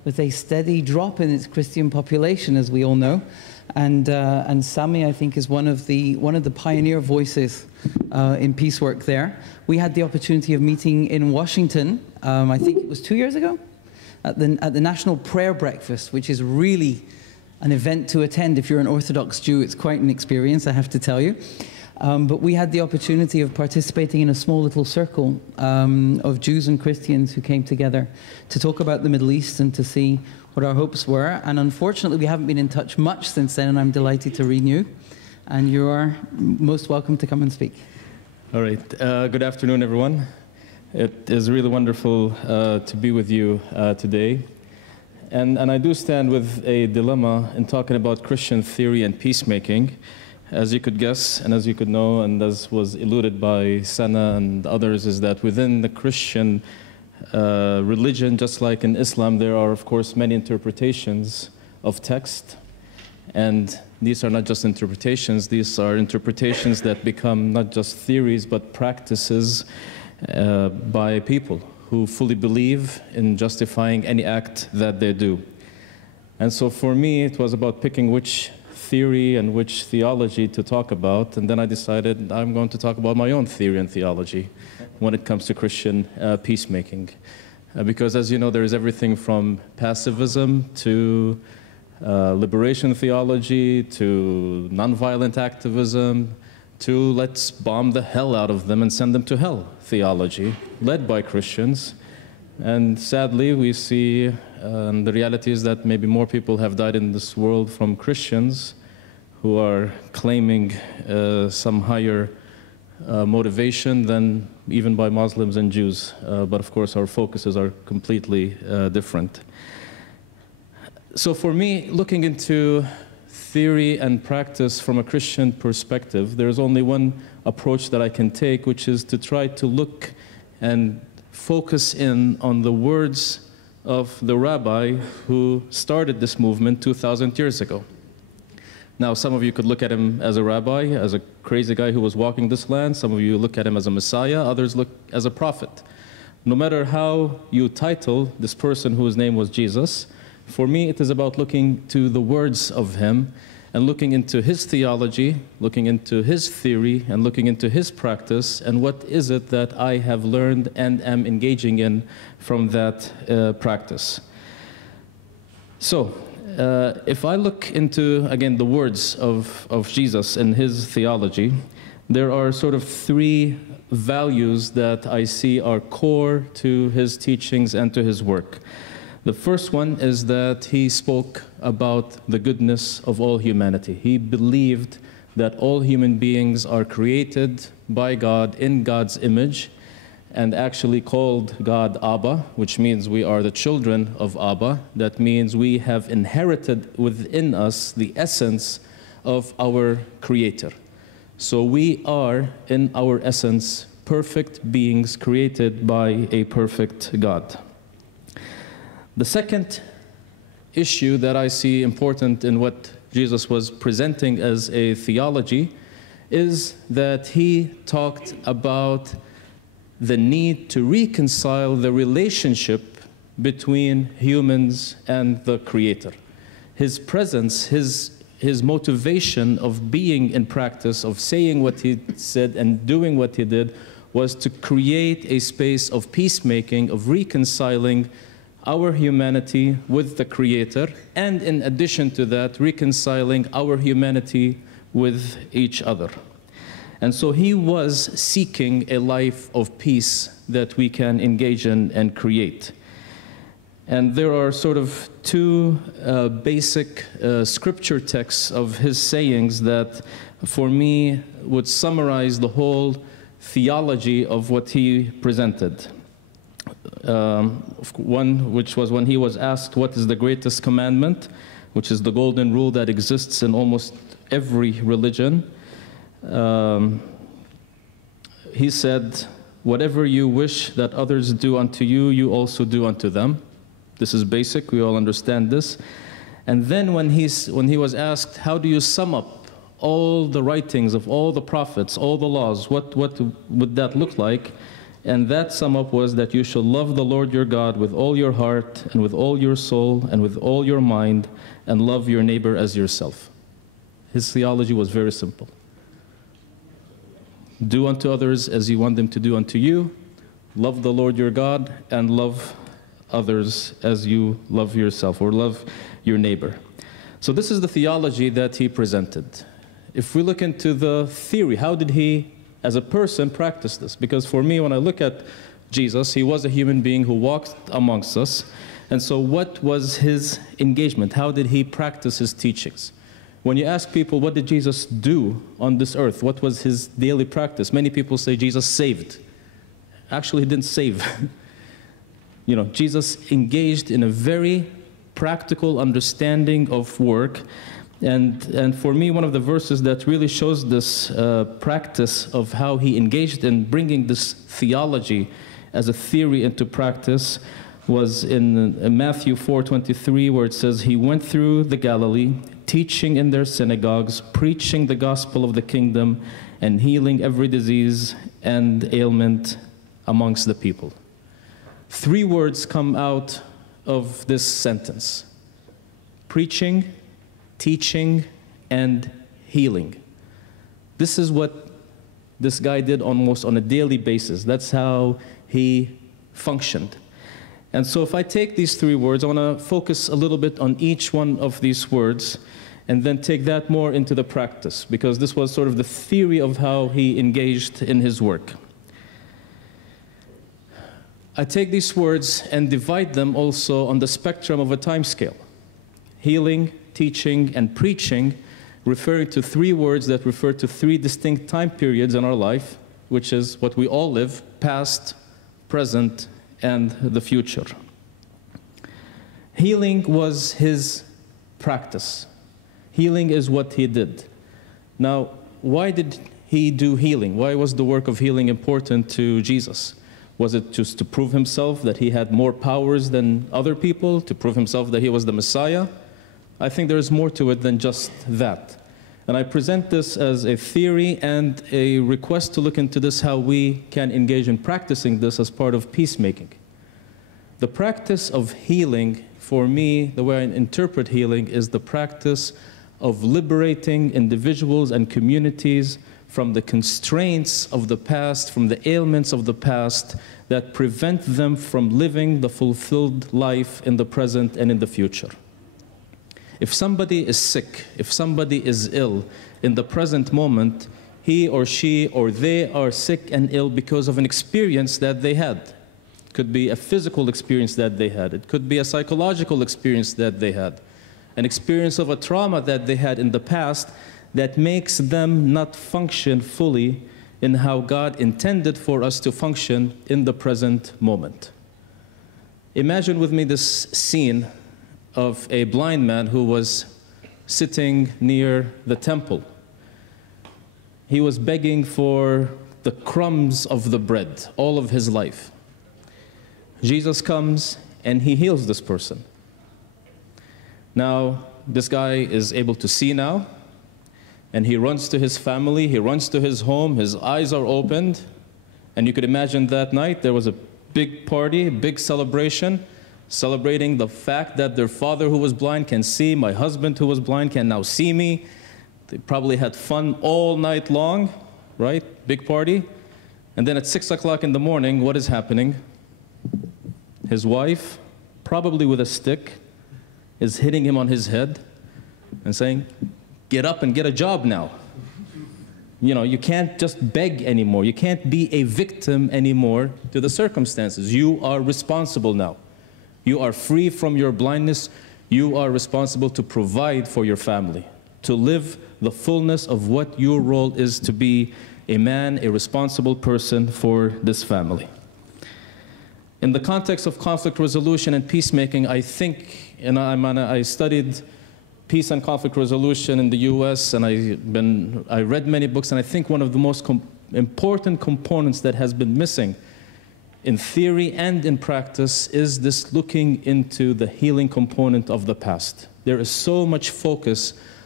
with a steady drop in its Christian population, as we all know. And Sami, I think, is one of the pioneer voices in peace work there. We had the opportunity of meeting in Washington, I think it was 2 years ago, at the National Prayer Breakfast, which is really an event to attend. If you're an Orthodox Jew, it's quite an experience, I have to tell you. But we had the opportunity of participating in a small little circle of Jews and Christians who came together to talk about the Middle East and to see what our hopes were. And unfortunately, we haven't been in touch much since then, and I'm delighted to renew. And you are most welcome to come and speak. All right. Good afternoon, everyone. It is really wonderful to be with you today. And I do stand with a dilemma in talking about Christian theory and peacemaking. As you could guess, and as you could know, and as was alluded by Sana and others, is that within the Christian religion, just like in Islam, there are, of course, many interpretations of text. And these are not just interpretations, these are interpretations that become not just theories, but practices by people who fully believe in justifying any act that they do. And so for me, it was about picking which theory and which theology to talk about, and then I decided I'm going to talk about my own theory and theology when it comes to Christian peacemaking. Because as you know, there is everything from pacifism to liberation theology to nonviolent activism to let's bomb the hell out of them and send them to hell theology, led by Christians. And sadly, we see the reality is that maybe more people have died in this world from Christians who are claiming some higher motivation than even by Muslims and Jews. But of course, our focuses are completely different. So for me, looking into theory and practice from a Christian perspective, there's only one approach that I can take, which is to try to look and focus in on the words of the rabbi who started this movement 2,000 years ago. Now, some of you could look at him as a rabbi, as a crazy guy who was walking this land. Some of you look at him as a Messiah. Others look as a prophet. No matter how you title this person whose name was Jesus, for me it is about looking to the words of him and looking into his theology, looking into his theory, and looking into his practice, and what is it that I have learned and am engaging in from that practice. So, if I look into, again, the words of Jesus and his theology, there are sort of three values that I see are core to his teachings and to his work. The first one is that he spoke about the goodness of all humanity. He believed that all human beings are created by God in God's image, and actually called God Abba, which means we are the children of Abba. That means we have inherited within us the essence of our Creator. So we are, in our essence, perfect beings created by a perfect God. The second issue that I see important in what Jesus was presenting as a theology is that he talked about the need to reconcile the relationship between humans and the Creator. His presence, his motivation of being in practice, of saying what he said and doing what he did, was to create a space of peacemaking, of reconciling our humanity with the Creator, and in addition to that, reconciling our humanity with each other. And so he was seeking a life of peace that we can engage in and create. And there are sort of two basic scripture texts of his sayings that, for me, would summarize the whole theology of what he presented. One, which was when he was asked what is the greatest commandment, which is the golden rule that exists in almost every religion. He said, whatever you wish that others do unto you, you also do unto them. This is basic, we all understand this. And then when he was asked, how do you sum up all the writings of all the prophets, all the laws, what would that look like? And that sum up was that you shall love the Lord your God with all your heart and with all your soul and with all your mind, and love your neighbor as yourself. His theology was very simple. Do unto others as you want them to do unto you. Love the Lord your God, and love others as you love yourself, or love your neighbor. So this is the theology that he presented. If we look into the theory, how did he, as a person, practice this? Because for me, when I look at Jesus, he was a human being who walked amongst us. And so what was his engagement? How did he practice his teachings? When you ask people, what did Jesus do on this earth? What was his daily practice? Many people say Jesus saved. Actually, he didn't save. You know, Jesus engaged in a very practical understanding of work. And for me, one of the verses that really shows this practice of how he engaged in bringing this theology as a theory into practice was in Matthew 4:23, where it says, he went through the Galilee, teaching in their synagogues, preaching the gospel of the kingdom, and healing every disease and ailment amongst the people. 3 words come out of this sentence: preaching, teaching, and healing. This is what this guy did almost on a daily basis. That's how he functioned. And so if I take these 3 words, I want to focus a little bit on each one of these words and then take that more into the practice, because this was sort of the theory of how he engaged in his work. I take these words and divide them also on the spectrum of a time scale. Healing, teaching, and preaching, referring to 3 words that refer to 3 distinct time periods in our life, which is what we all live: past, present, and the future. Healing was his practice. Healing is what he did. Now, why did he do healing? Why was the work of healing important to Jesus? Was it just to prove himself that he had more powers than other people, to prove himself that he was the Messiah? I think there is more to it than just that. And I present this as a theory and a request to look into this, how we can engage in practicing this as part of peacemaking. The practice of healing, for me, the way I interpret healing, is the practice of liberating individuals and communities from the constraints of the past, from the ailments of the past that prevent them from living the fulfilled life in the present and in the future. If somebody is sick, if somebody is ill in the present moment, he or she or they are sick and ill because of an experience that they had. It could be a physical experience that they had. It could be a psychological experience that they had. An experience of a trauma that they had in the past that makes them not function fully in how God intended for us to function in the present moment. Imagine with me this scene of a blind man who was sitting near the temple. He was begging for the crumbs of the bread all of his life. Jesus comes and he heals this person. Now, this guy is able to see now, and he runs to his family, he runs to his home, his eyes are opened, and you could imagine that night there was a big party, a big celebration, celebrating the fact that their father who was blind can see, my husband who was blind can now see me. They probably had fun all night long, right? Big party. And then at 6 o'clock in the morning, what is happening? His wife, probably with a stick, is hitting him on his head and saying, "Get up and get a job now." You know, you can't just beg anymore. You can't be a victim anymore to the circumstances. You are responsible now. You are free from your blindness. You are responsible to provide for your family, to live the fullness of what your role is to be a man, a responsible person for this family. In the context of conflict resolution and peacemaking, I think, and I studied peace and conflict resolution in the US, and I read many books, and I think one of the most important components that has been missing in theory and in practice is this looking into the healing component of the past. There is so much focus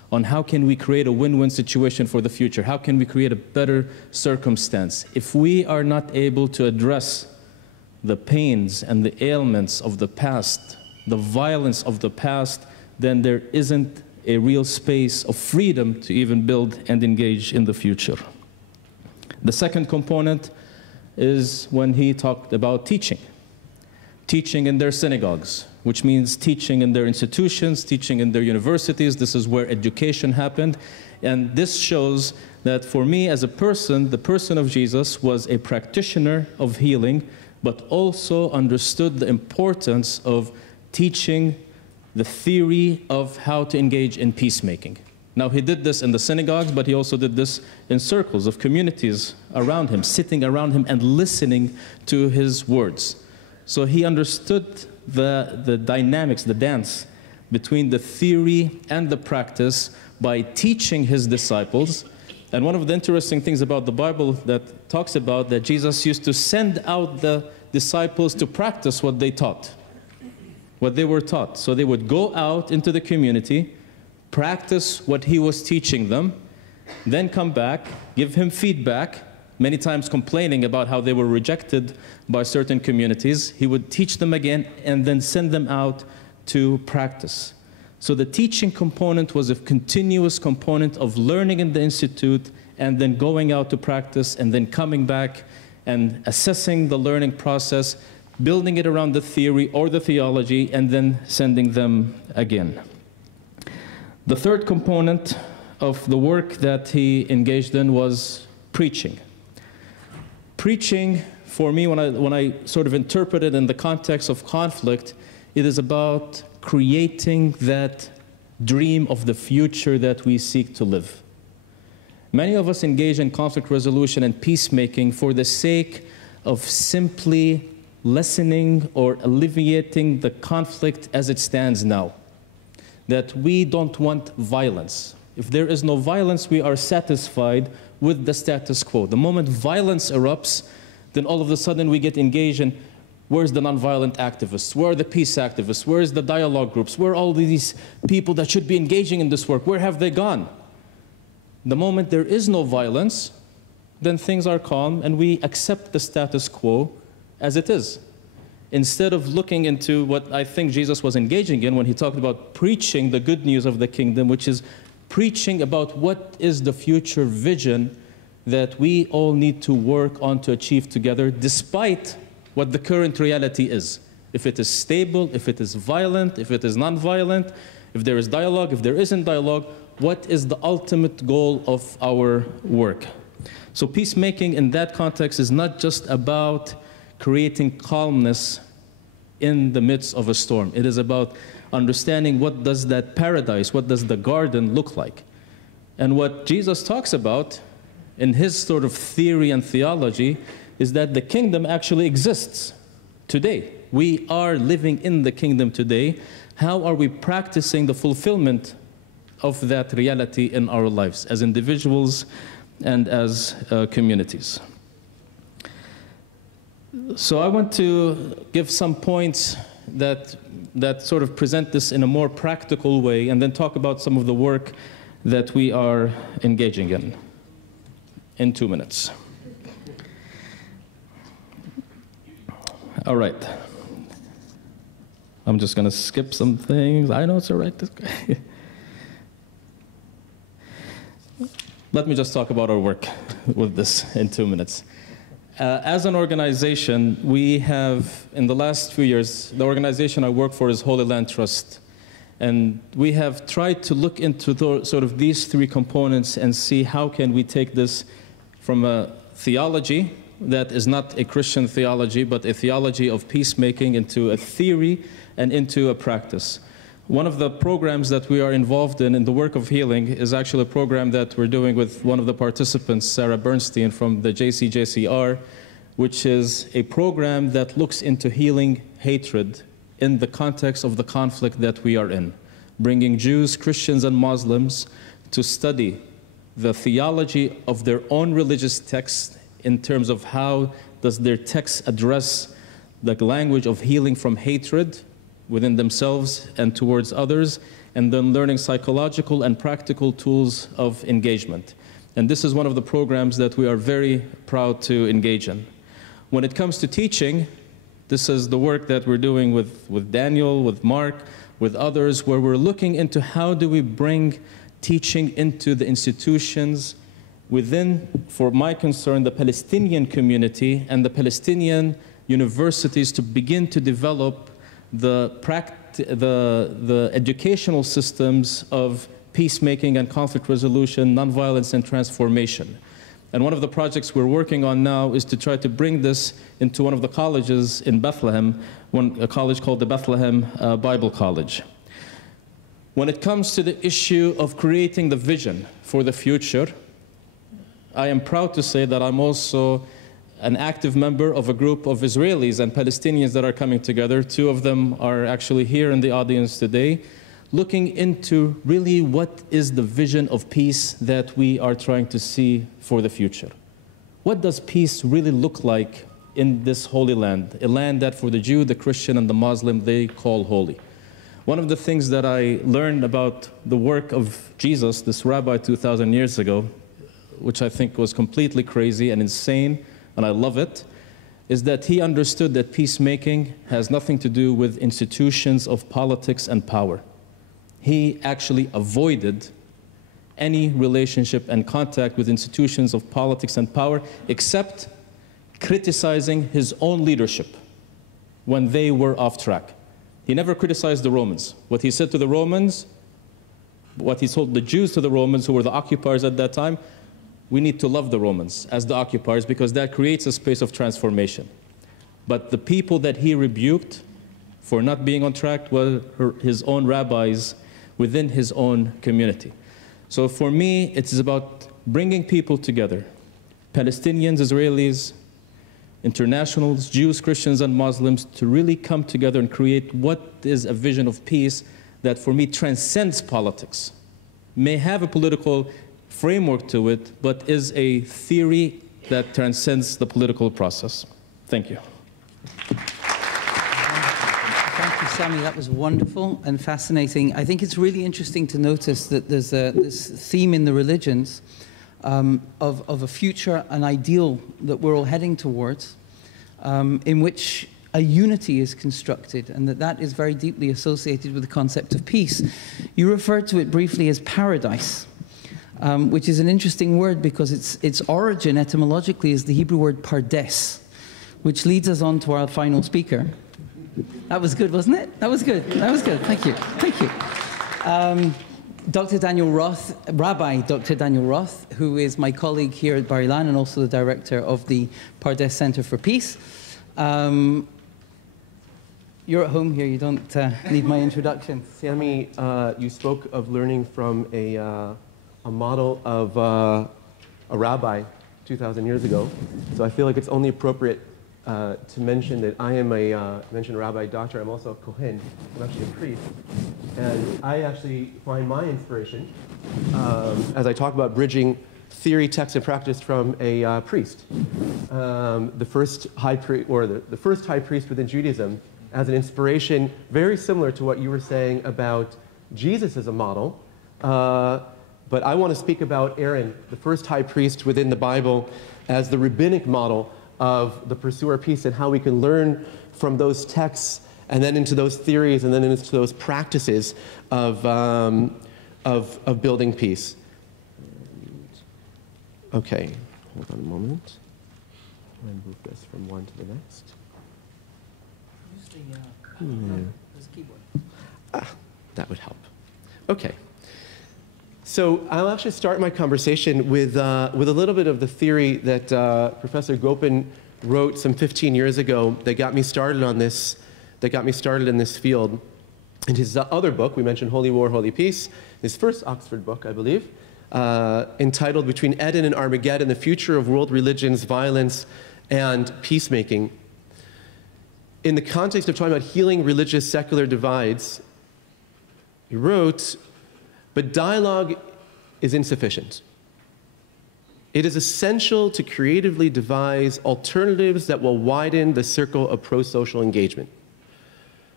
on how can we create a win-win situation for the future, how can we create a better circumstance. If we are not able to address the pains and the ailments of the past, the violence of the past, then there isn't a real space of freedom to even build and engage in the future. The second component is when he talked about teaching. Teaching in their synagogues, which means teaching in their institutions, teaching in their universities. This is where education happened. And this shows that for me as a person, the person of Jesus was a practitioner of healing, but also understood the importance of teaching the theory of how to engage in peacemaking. Now, he did this in the synagogues, but he also did this in circles of communities around him, sitting around him and listening to his words. So he understood the dynamics, the dance between the theory and the practice by teaching his disciples. And one of the interesting things about the Bible that talks about that Jesus used to send out the disciples to practice what they taught, what they were taught. So they would go out into the community, practice what he was teaching them, then come back, give him feedback, many times complaining about how they were rejected by certain communities. He would teach them again and then send them out to practice. So the teaching component was a continuous component of learning in the institute and then going out to practice and then coming back and assessing the learning process, building it around the theory or the theology, and then sending them again. The third component of the work that he engaged in was preaching. Preaching, for me, when I sort of interpret it in the context of conflict, it is about creating that dream of the future that we seek to live. Many of us engage in conflict resolution and peacemaking for the sake of simply lessening or alleviating the conflict as it stands now. That we don't want violence. If there is no violence, we are satisfied with the status quo. The moment violence erupts, then all of a sudden we get engaged in where's the nonviolent activists? Where are the peace activists? Where is the dialogue groups? Where are all these people that should be engaging in this work? Where have they gone? The moment there is no violence, then things are calm and we accept the status quo as it is. Instead of looking into what I think Jesus was engaging in when he talked about preaching the good news of the kingdom, which is preaching about what is the future vision that we all need to work on to achieve together, despite what the current reality is. If it is stable, if it is violent, if it is non-violent, if there is dialogue, if there isn't dialogue, what is the ultimate goal of our work? So peacemaking in that context is not just about creating calmness in the midst of a storm. It is about understanding what does that paradise, what does the garden look like. And what Jesus talks about in his sort of theory and theology is that the kingdom actually exists today. We are living in the kingdom today. How are we practicing the fulfillment of that reality in our lives as individuals and as communities? So I want to give some points that sort of present this in a more practical way and then talk about some of the work that we are engaging in 2 minutes. All right. I'm just going to skip some things. I know it's all right. Let me just talk about our work with this in 2 minutes. As an organization, we have, in the last few years, the organization I work for is Holy Land Trust. And we have tried to look into sort of these three components and see how can we take this from a theology that is not a Christian theology, but a theology of peacemaking into a theory and into a practice. One of the programs that we are involved in the work of healing is actually a program that we're doing with one of the participants, Sarah Bernstein from the JCJCR, which is a program that looks into healing hatred in the context of the conflict that we are in, bringing Jews, Christians, and Muslims to study the theology of their own religious texts in terms of how does their text address the language of healing from hatred within themselves and towards others, and then learning psychological and practical tools of engagement. And this is one of the programs that we are very proud to engage in. When it comes to teaching, this is the work that we're doing with Daniel, with Marc, with others, where we're looking into how do we bring teaching into the institutions within, for my concern, the Palestinian community and the Palestinian universities to begin to develop the educational systems of peacemaking and conflict resolution, nonviolence and transformation. And one of the projects we're working on now is to try to bring this into one of the colleges in Bethlehem, a college called the Bethlehem Bible College. When it comes to the issue of creating the vision for the future, I am proud to say that I'm also an active member of a group of Israelis and Palestinians that are coming together. Two of them are actually here in the audience today, looking into really what is the vision of peace that we are trying to see for the future. What does peace really look like in this holy land, a land that for the Jew, the Christian, and the Muslim, they call holy? One of the things that I learned about the work of Jesus, this rabbi 2,000 years ago, which I think was completely crazy and insane, and I love it, is that he understood that peacemaking has nothing to do with institutions of politics and power. He actually avoided any relationship and contact with institutions of politics and power, except criticizing his own leadership when they were off track. He never criticized the Romans. What he said to the Romans, what he told the Jews to the Romans, who were the occupiers at that time, we need to love the Romans as the occupiers because that creates a space of transformation. But the people that he rebuked for not being on track were his own rabbis within his own community. So for me, it's about bringing people together, Palestinians, Israelis, internationals, Jews, Christians, and Muslims, to really come together and create what is a vision of peace that for me transcends politics, may have a political framework to it, but is a theory that transcends the political process. Thank you. Thank you, Sami. That was wonderful and fascinating. I think it's really interesting to notice that there's this theme in the religions of a future, an ideal that we're all heading towards, in which a unity is constructed, and that is very deeply associated with the concept of peace. You referred to it briefly as paradise, which is an interesting word because its origin etymologically is the Hebrew word pardes, which leads us on to our final speaker. That was good, wasn't it? That was good. That was good. Thank you. Thank you. Dr. Daniel Roth, Rabbi Dr. Daniel Roth, who is my colleague here at Bar-Ilan and also the director of the Pardes Center for Peace. You're at home here. You don't need my introduction. Sami, you spoke of learning from a model of a rabbi 2,000 years ago. So I feel like it's only appropriate to mention that I am mentioned rabbi, doctor. I'm also a kohen. I'm actually a priest. And I actually find my inspiration as I talk about bridging theory, text, and practice from a priest. The first high priest, or the first high priest within Judaism, as an inspiration very similar to what you were saying about Jesus as a model. But I want to speak about Aaron, the first high priest within the Bible, as the rabbinic model of the pursuer of peace and how we can learn from those texts and then into those theories and then into those practices of building peace. Okay, hold on a moment. I'm going to move this from one to the next. Use the keyboard. That would help. Okay. So I'll actually start my conversation with a little bit of the theory that Professor Gopin wrote some 15 years ago that got me started on this, that got me started in this field. In his other book, we mentioned Holy War, Holy Peace, his first Oxford book, I believe, entitled Between Eden and Armageddon, The Future of World Religions, Violence, and Peacemaking. In the context of talking about healing religious secular divides, he wrote, but dialogue is insufficient. It is essential to creatively devise alternatives that will widen the circle of pro-social engagement.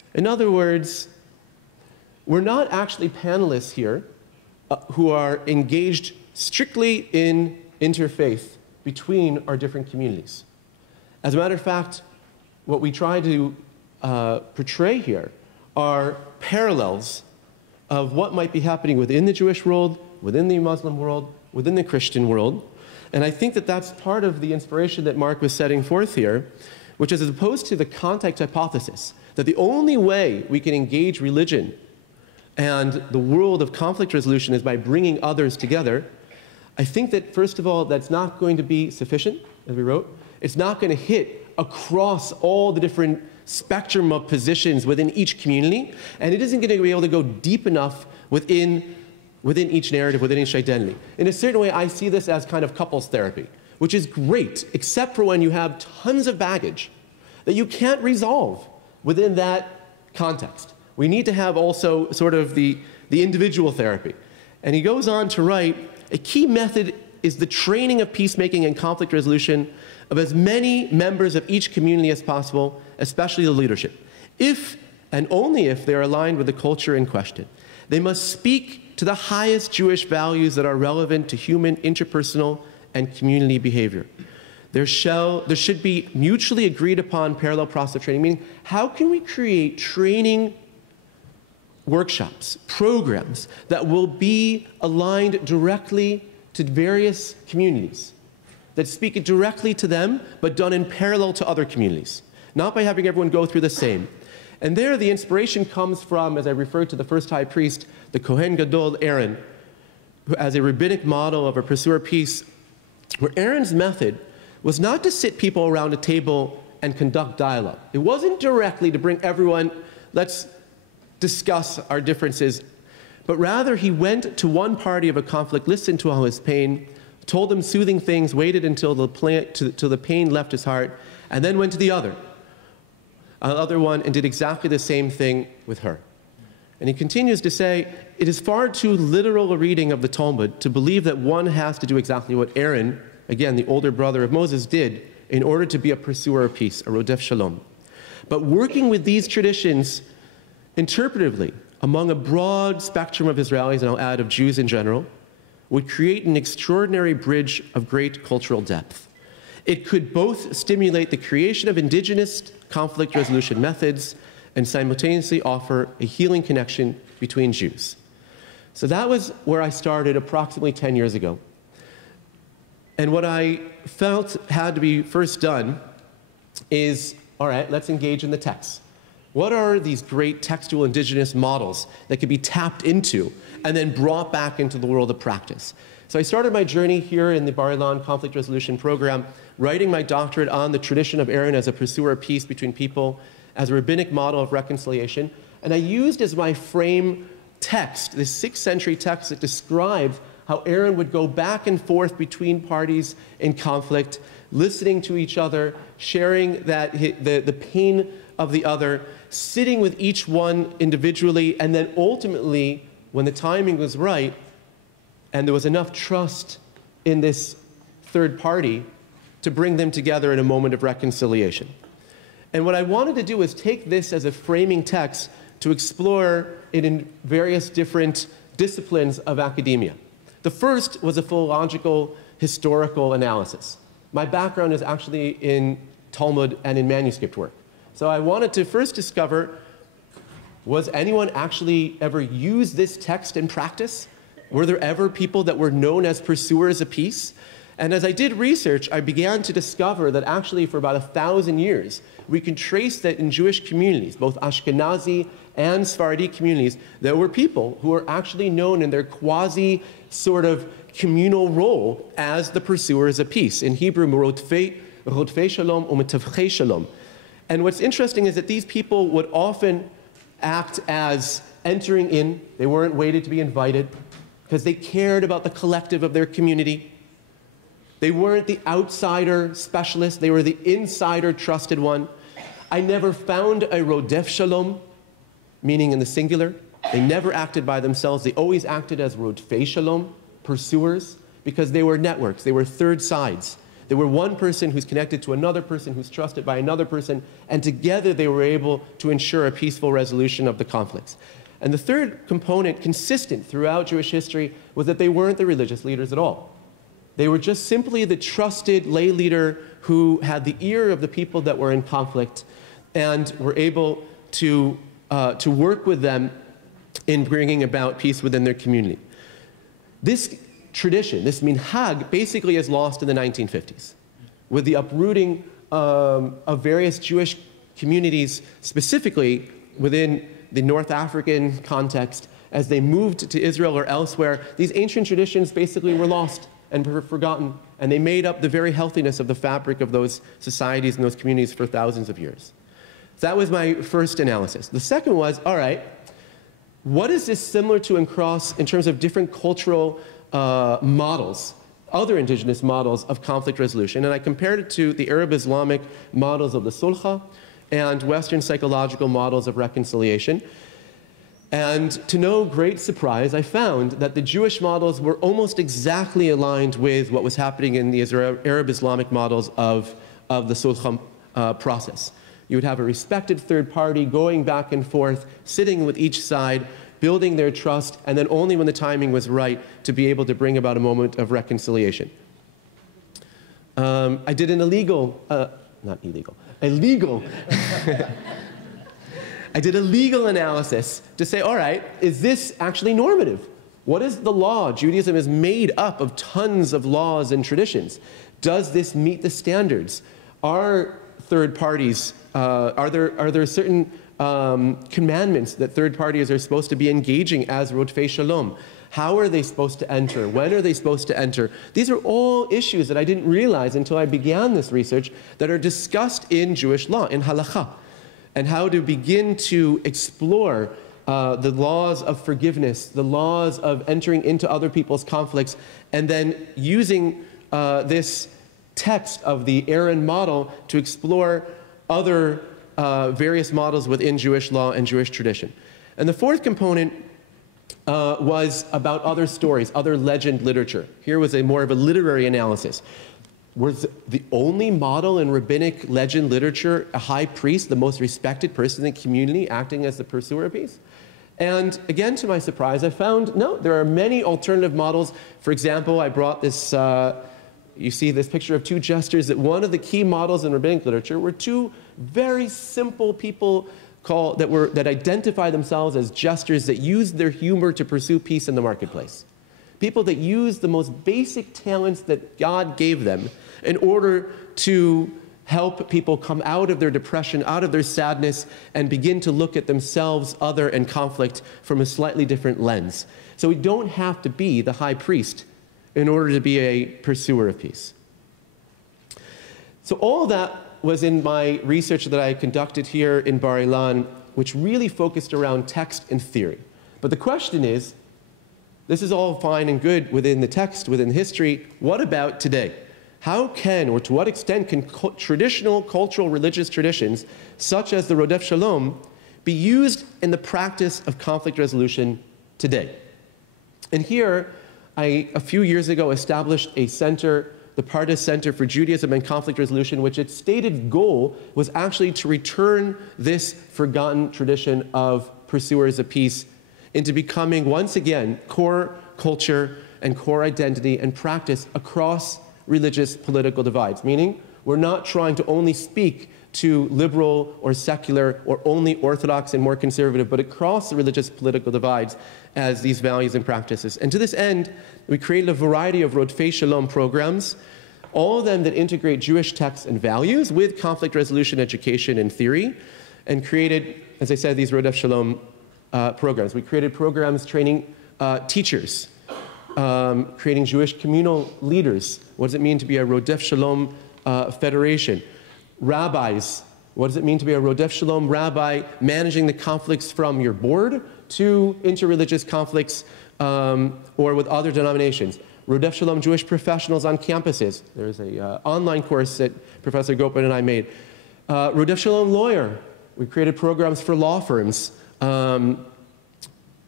In other words, we're not actually panelists here who are engaged strictly in interfaith between our different communities. As a matter of fact, what we try to portray here are parallels of what might be happening within the Jewish world, within the Muslim world, within the Christian world. And I think that that's part of the inspiration that Marc was setting forth here, which is as opposed to the context hypothesis, that the only way we can engage religion and the world of conflict resolution is by bringing others together. I think that, first of all, that's not going to be sufficient, as we wrote. It's not going to hit across all the different spectrum of positions within each community, and it isn't going to be able to go deep enough within each narrative, within each identity. In a certain way, I see this as kind of couples therapy, which is great, except for when you have tons of baggage that you can't resolve within that context. We need to have also sort of the individual therapy. And he goes on to write, a key method is the training of peacemaking and conflict resolution of as many members of each community as possible, especially the leadership, if and only if they are aligned with the culture in question. They must speak to the highest Jewish values that are relevant to human, interpersonal, and community behavior. There should be mutually agreed upon parallel process of training, meaning how can we create training workshops, programs that will be aligned directly to various communities, that speak directly to them, but done in parallel to other communities, not by having everyone go through the same. And there the inspiration comes from, as I referred to the first high priest, the Kohen Gadol Aaron, who as a rabbinic model of a pursuer of peace, where Aaron's method was not to sit people around a table and conduct dialogue. It wasn't directly to bring everyone, let's discuss our differences, but rather he went to one party of a conflict, listened to all his pain, told them soothing things, waited until the pain left his heart, and then went to the other one, and did exactly the same thing with her. And he continues to say, it is far too literal a reading of the Talmud to believe that one has to do exactly what Aaron, again, the older brother of Moses, did in order to be a pursuer of peace, a Rodef Shalom. But working with these traditions interpretively among a broad spectrum of Israelis, and I'll add of Jews in general, would create an extraordinary bridge of great cultural depth. It could both stimulate the creation of indigenous conflict resolution methods and simultaneously offer a healing connection between Jews. So that was where I started approximately 10 years ago. And what I felt had to be first done is, all right, let's engage in the text. What are these great textual indigenous models that could be tapped into and then brought back into the world of practice? So I started my journey here in the Bar-Ilan Conflict Resolution Program, writing my doctorate on the tradition of Aaron as a pursuer of peace between people, as a rabbinic model of reconciliation. And I used as my frame text, this 6th century text that describes how Aaron would go back and forth between parties in conflict, listening to each other, sharing the pain of the other, sitting with each one individually, and then ultimately, when the timing was right, and there was enough trust in this third party to bring them together in a moment of reconciliation. And what I wanted to do was take this as a framing text to explore it in various different disciplines of academia. The first was a philological historical analysis. My background is actually in Talmud and in manuscript work. So I wanted to first discover, was anyone actually ever use this text in practice? Were there ever people that were known as pursuers of peace? And as I did research, I began to discover that actually for about 1,000 years, we can trace that in Jewish communities, both Ashkenazi and Sephardi communities, there were people who were actually known in their quasi sort of communal role as the pursuers of peace. In Hebrew, Rodfei Shalom or Metavchei Shalom. And what's interesting is that these people would often act as entering in. They weren't waited to be invited because they cared about the collective of their community. They weren't the outsider specialist. They were the insider trusted one. I never found a Rodef Shalom, meaning in the singular. They never acted by themselves. They always acted as Rodfei Shalom, pursuers, because they were networks. They were third sides. They were one person who's connected to another person who's trusted by another person, and together they were able to ensure a peaceful resolution of the conflicts. And the third component, consistent throughout Jewish history, was that they weren't the religious leaders at all. They were just simply the trusted lay leader who had the ear of the people that were in conflict and were able to work with them in bringing about peace within their community. This tradition, this minhag, basically is lost in the 1950s with the uprooting of various Jewish communities, specifically within the North African context. As they moved to Israel or elsewhere, these ancient traditions basically were lost and were forgotten, and they made up the very healthiness of the fabric of those societies and those communities for thousands of years. So that was my first analysis. The second was, all right, what is this similar to across in terms of different cultural models, other indigenous models of conflict resolution? And I compared it to the Arab Islamic models of the sulha and Western psychological models of reconciliation. And to no great surprise, I found that the Jewish models were almost exactly aligned with what was happening in the Arab Islamic models of the sulh process. You would have a respected third party going back and forth, sitting with each side, building their trust, and then only when the timing was right to be able to bring about a moment of reconciliation. I did an illegal I did a legal analysis to say, all right, is this actually normative? What is the law? Judaism is made up of tons of laws and traditions. Does this meet the standards? Are third parties, are there certain commandments that third parties are supposed to be engaging as Rodfei Shalom? How are they supposed to enter? When are they supposed to enter? These are all issues that I didn't realize until I began this research that are discussed in Jewish law, in halakha, and how to begin to explore the laws of forgiveness, the laws of entering into other people's conflicts, and then using this text of the Aaron model to explore other various models within Jewish law and Jewish tradition. And the fourth component was about other stories, other legend literature. Here was more of a literary analysis. Was the only model in rabbinic legend literature a high priest, the most respected person in the community, acting as the pursuer of peace? And again, to my surprise, I found, no, there are many alternative models. For example, I brought this, you see this picture of two jesters, that one of the key models in rabbinic literature were two very simple people that identify themselves as jesters that use their humor to pursue peace in the marketplace. People that use the most basic talents that God gave them in order to help people come out of their depression, out of their sadness, and begin to look at themselves, other, and conflict from a slightly different lens. So we don't have to be the high priest in order to be a pursuer of peace. So all of that was in my research that I conducted here in Bar-Ilan, which really focused around text and theory. But the question is, this is all fine and good within the text, within history. What about today? How can, or to what extent can traditional cultural religious traditions, such as the Rodef Shalom, be used in the practice of conflict resolution today? And here, I, a few years ago, established a center, the Pardes Center for Judaism and Conflict Resolution, which its stated goal was actually to return this forgotten tradition of pursuers of peace into becoming, once again, core culture and core identity and practice across religious political divides. Meaning, we're not trying to only speak to liberal or secular or only orthodox and more conservative, but across the religious political divides as these values and practices. And to this end, we created a variety of Rodfei Shalom programs, all of them that integrate Jewish texts and values with conflict resolution education and theory, and created, as I said, these Rodef Shalom programs. We created programs training teachers, creating Jewish communal leaders. What does it mean to be a Rodef Shalom federation? Rabbis, what does it mean to be a Rodef Shalom rabbi, managing the conflicts from your board to interreligious conflicts or with other denominations? Rodef Shalom Jewish professionals on campuses. There's an online course that Professor Gopin and I made. Rodef Shalom lawyer. We created programs for law firms.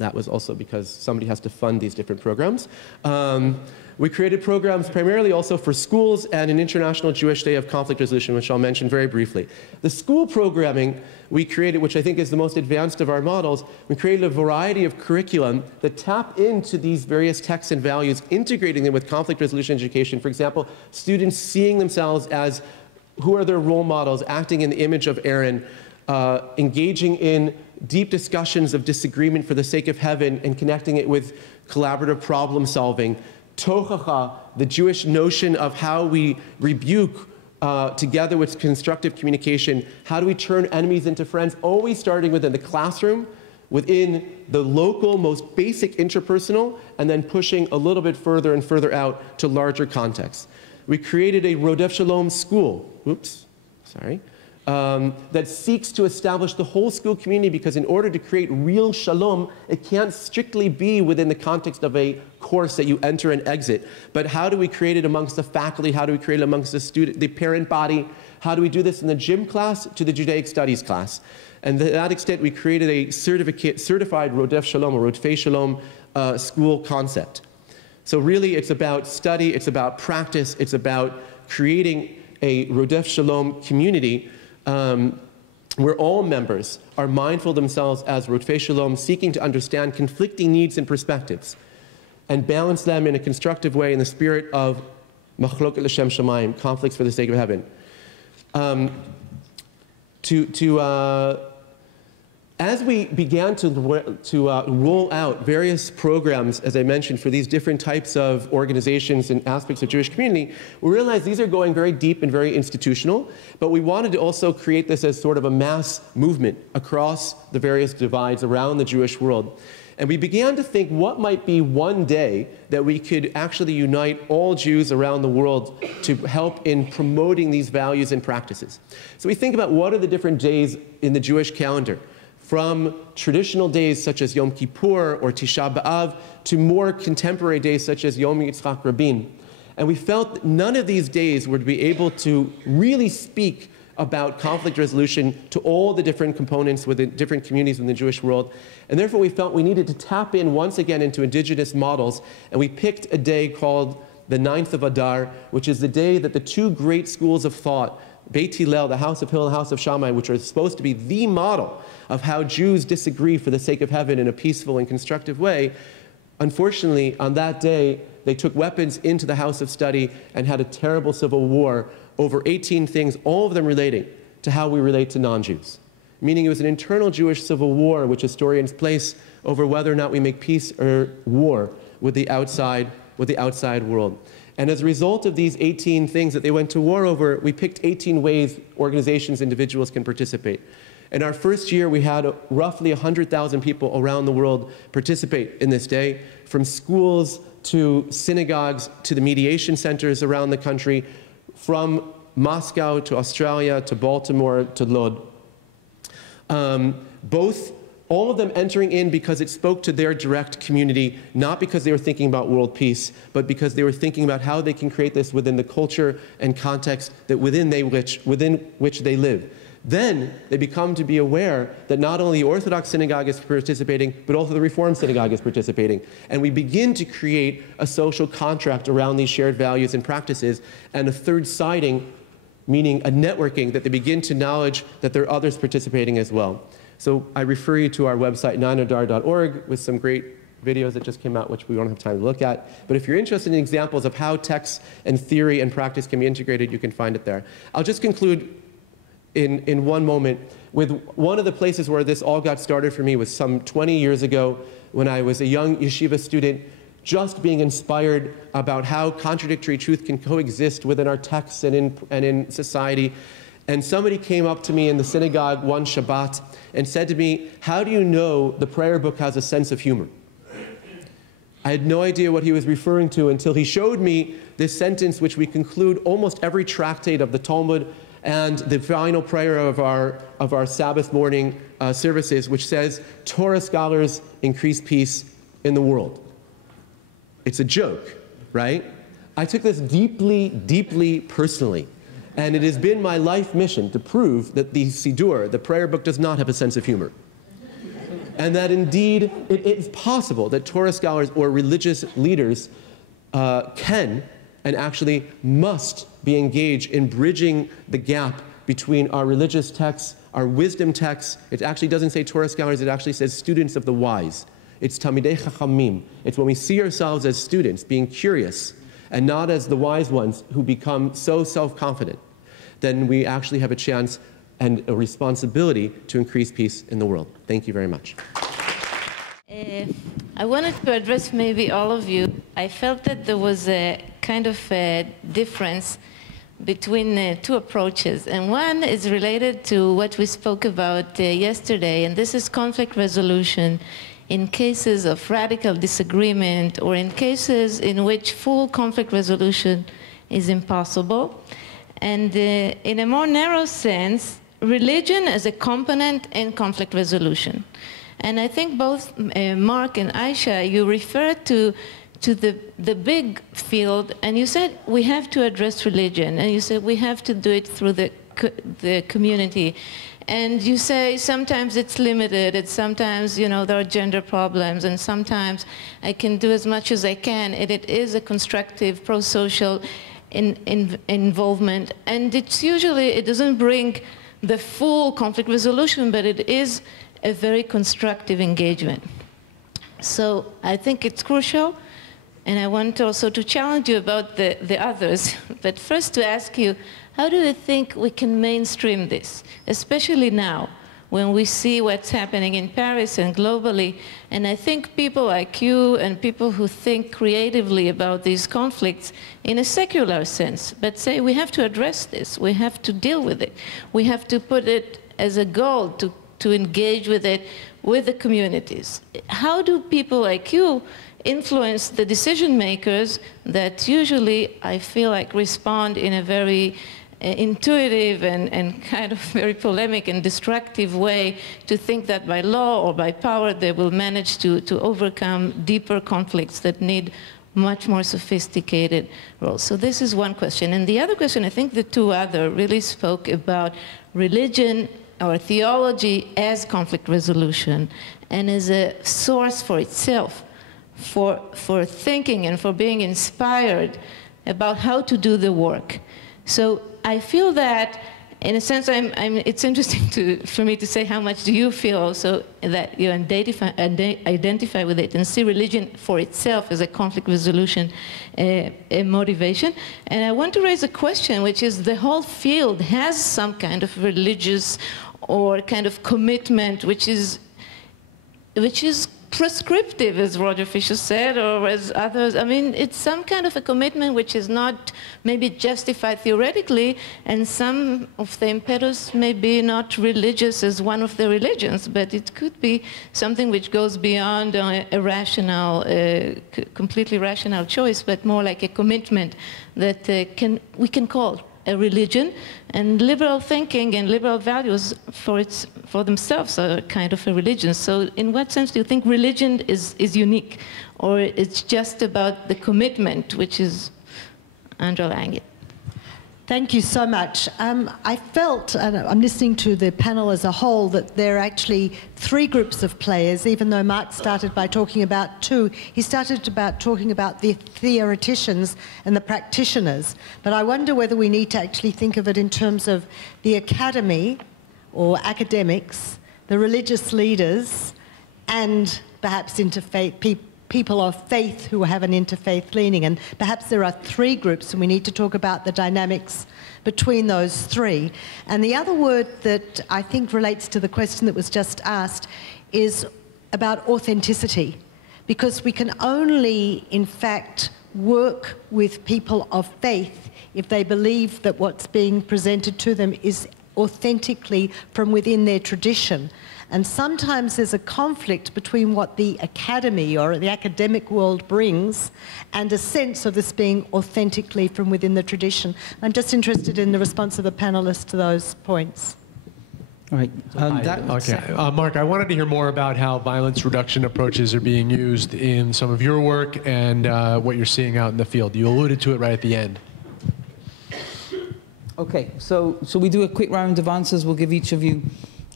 that was also because somebody has to fund these different programs. We created programs primarily also for schools and an International Jewish Day of Conflict Resolution, which I'll mention very briefly. The school programming we created, which I think is the most advanced of our models, we created a variety of curriculum that tap into these various texts and values, integrating them with conflict resolution education. For example, students seeing themselves as who are their role models, acting in the image of Aaron, engaging in deep discussions of disagreement for the sake of heaven and connecting it with collaborative problem solving. Tochacha, the Jewish notion of how we rebuke together with constructive communication. How do we turn enemies into friends? Always starting within the classroom, within the local, most basic interpersonal, and then pushing a little bit further and further out to larger contexts. We created a Rodef Shalom school, that seeks to establish the whole school community, because in order to create real shalom, it can't strictly be within the context of a course that you enter and exit. But how do we create it amongst the faculty? How do we create it amongst the student, the parent body? How do we do this in the gym class to the Judaic studies class? And to that extent, we created a certified Rodef Shalom, or Rodfei Shalom school concept. So really, it's about study, it's about practice, it's about creating a Rodef Shalom community where all members are mindful themselves as Rodfei Shalom, seeking to understand conflicting needs and perspectives, and balance them in a constructive way in the spirit of Machloket L'Shem Shamayim, conflicts for the sake of heaven. As we began to roll out various programs, as I mentioned, for these different types of organizations and aspects of Jewish community, we realized these are going very deep and very institutional, but we wanted to also create this as sort of a mass movement across the various divides around the Jewish world. And we began to think what might be one day that we could actually unite all Jews around the world to help in promoting these values and practices. So we think about what are the different days in the Jewish calendar, from traditional days such as Yom Kippur or Tisha B'Av to more contemporary days such as Yom Yitzchak Rabin. And we felt that none of these days would be able to really speak about conflict resolution to all the different components within different communities in the Jewish world. And therefore we felt we needed to tap in once again into indigenous models, and we picked a day called the 9th of Adar, which is the day that the two great schools of thought, Beit Hillel, the House of Hillel, and the House of Shammai, which are supposed to be the model of how Jews disagree for the sake of heaven in a peaceful and constructive way, unfortunately, on that day, they took weapons into the house of study and had a terrible civil war over 18 things, all of them relating to how we relate to non-Jews. Meaning it was an internal Jewish civil war which historians place over whether or not we make peace or war with the outside world. And as a result of these 18 things that they went to war over, we picked 18 ways organizations, individuals can participate. In our first year, we had roughly 100,000 people around the world participate in this day, from schools to synagogues to the mediation centers around the country, from Moscow to Australia to Baltimore to Lod. All of them entering in because it spoke to their direct community, not because they were thinking about world peace, but because they were thinking about how they can create this within the culture and context that within which they live. Then they become to be aware that not only the Orthodox synagogue is participating, but also the Reform synagogue is participating. And we begin to create a social contract around these shared values and practices, and a third siding, meaning a networking, that they begin to acknowledge that there are others participating as well. So I refer you to our website, 9adar.org, with some great videos that just came out, which we won't have time to look at. But if you're interested in examples of how text and theory and practice can be integrated, you can find it there. I'll just conclude in one moment with one of the places where this all got started for me was some 20 years ago when I was a young yeshiva student, just being inspired about how contradictory truth can coexist within our texts and in society. And somebody came up to me in the synagogue one Shabbat and said to me, "How do you know the prayer book has a sense of humor?" I had no idea what he was referring to until he showed me this sentence, which we conclude almost every tractate of the Talmud and the final prayer of our Sabbath morning services, which says, "Torah scholars increase peace in the world." It's a joke, right? I took this deeply, deeply personally. And it has been my life mission to prove that the Siddur, the prayer book, does not have a sense of humor. and that indeed it is possible that Torah scholars or religious leaders can and actually must be engaged in bridging the gap between our religious texts, our wisdom texts. It actually doesn't say Torah scholars, it actually says students of the wise. It's Talmidei Chachamim. It's when we see ourselves as students, being curious, and not as the wise ones who become so self-confident, then we actually have a chance and a responsibility to increase peace in the world. Thank you very much. I wanted to address maybe all of you. I felt that there was a kind of a difference between two approaches. And one is related to what we spoke about yesterday, and this is conflict resolution in cases of radical disagreement or in cases in which full conflict resolution is impossible. And in a more narrow sense, religion as a component in conflict resolution. And I think both Marc and Ayse, you referred to the big field, and you said we have to address religion, and you said we have to do it through the community. And you say sometimes it's limited, it's sometimes, you know, there are gender problems, and sometimes I can do as much as I can, and it is a constructive, pro-social involvement. And it's usually, it doesn't bring the full conflict resolution, but it is a very constructive engagement. So I think it's crucial, and I want also to challenge you about the others. But first to ask you, how do you think we can mainstream this, especially now, when we see what's happening in Paris and globally? And I think people like you and people who think creatively about these conflicts in a secular sense, but say we have to address this, we have to deal with it, we have to put it as a goal to engage with it with the communities. How do people like you influence the decision makers that usually I feel like respond in a very intuitive and kind of very polemic and destructive way to think that by law or by power they will manage to overcome deeper conflicts that need much more sophisticated roles? So this is one question. And the other question, I think the two other really spoke about religion or theology as conflict resolution and as a source for itself, for thinking and for being inspired about how to do the work. So I feel that, in a sense, it's interesting for me to say how much do you feel also that you identify with it and see religion for itself as a conflict resolution motivation. And I want to raise a question, which is the whole field has some kind of religious or kind of commitment, which is prescriptive, as Roger Fisher said, or as others. I mean, it's some kind of a commitment which is not maybe justified theoretically, and some of the impetus may be not religious as one of the religions, but it could be something which goes beyond a rational, completely rational choice, but more like a commitment that we can call a religion, and liberal thinking and liberal values for themselves are kind of a religion. So in what sense do you think religion is unique, or it's just about the commitment which is underlying it? Thank you so much. I felt, and I'm listening to the panel as a whole, that there are actually three groups of players, even though Marc started by talking about two. He started about talking about the theoreticians and the practitioners. But I wonder whether we need to actually think of it in terms of the academy or academics, the religious leaders, and perhaps interfaith people of faith who have an interfaith leaning. And perhaps there are three groups, and we need to talk about the dynamics between those three. And the other word that I think relates to the question that was just asked is about authenticity, because we can only, in fact, work with people of faith if they believe that what's being presented to them is authentically from within their tradition. And sometimes there's a conflict between what the academy or the academic world brings and a sense of this being authentically from within the tradition. I'm just interested in the response of the panelists to those points. All right. Marc, I wanted to hear more about how violence reduction approaches are being used in some of your work and what you're seeing out in the field. You alluded to it right at the end. Okay, so we do a quick round of answers. We'll give each of you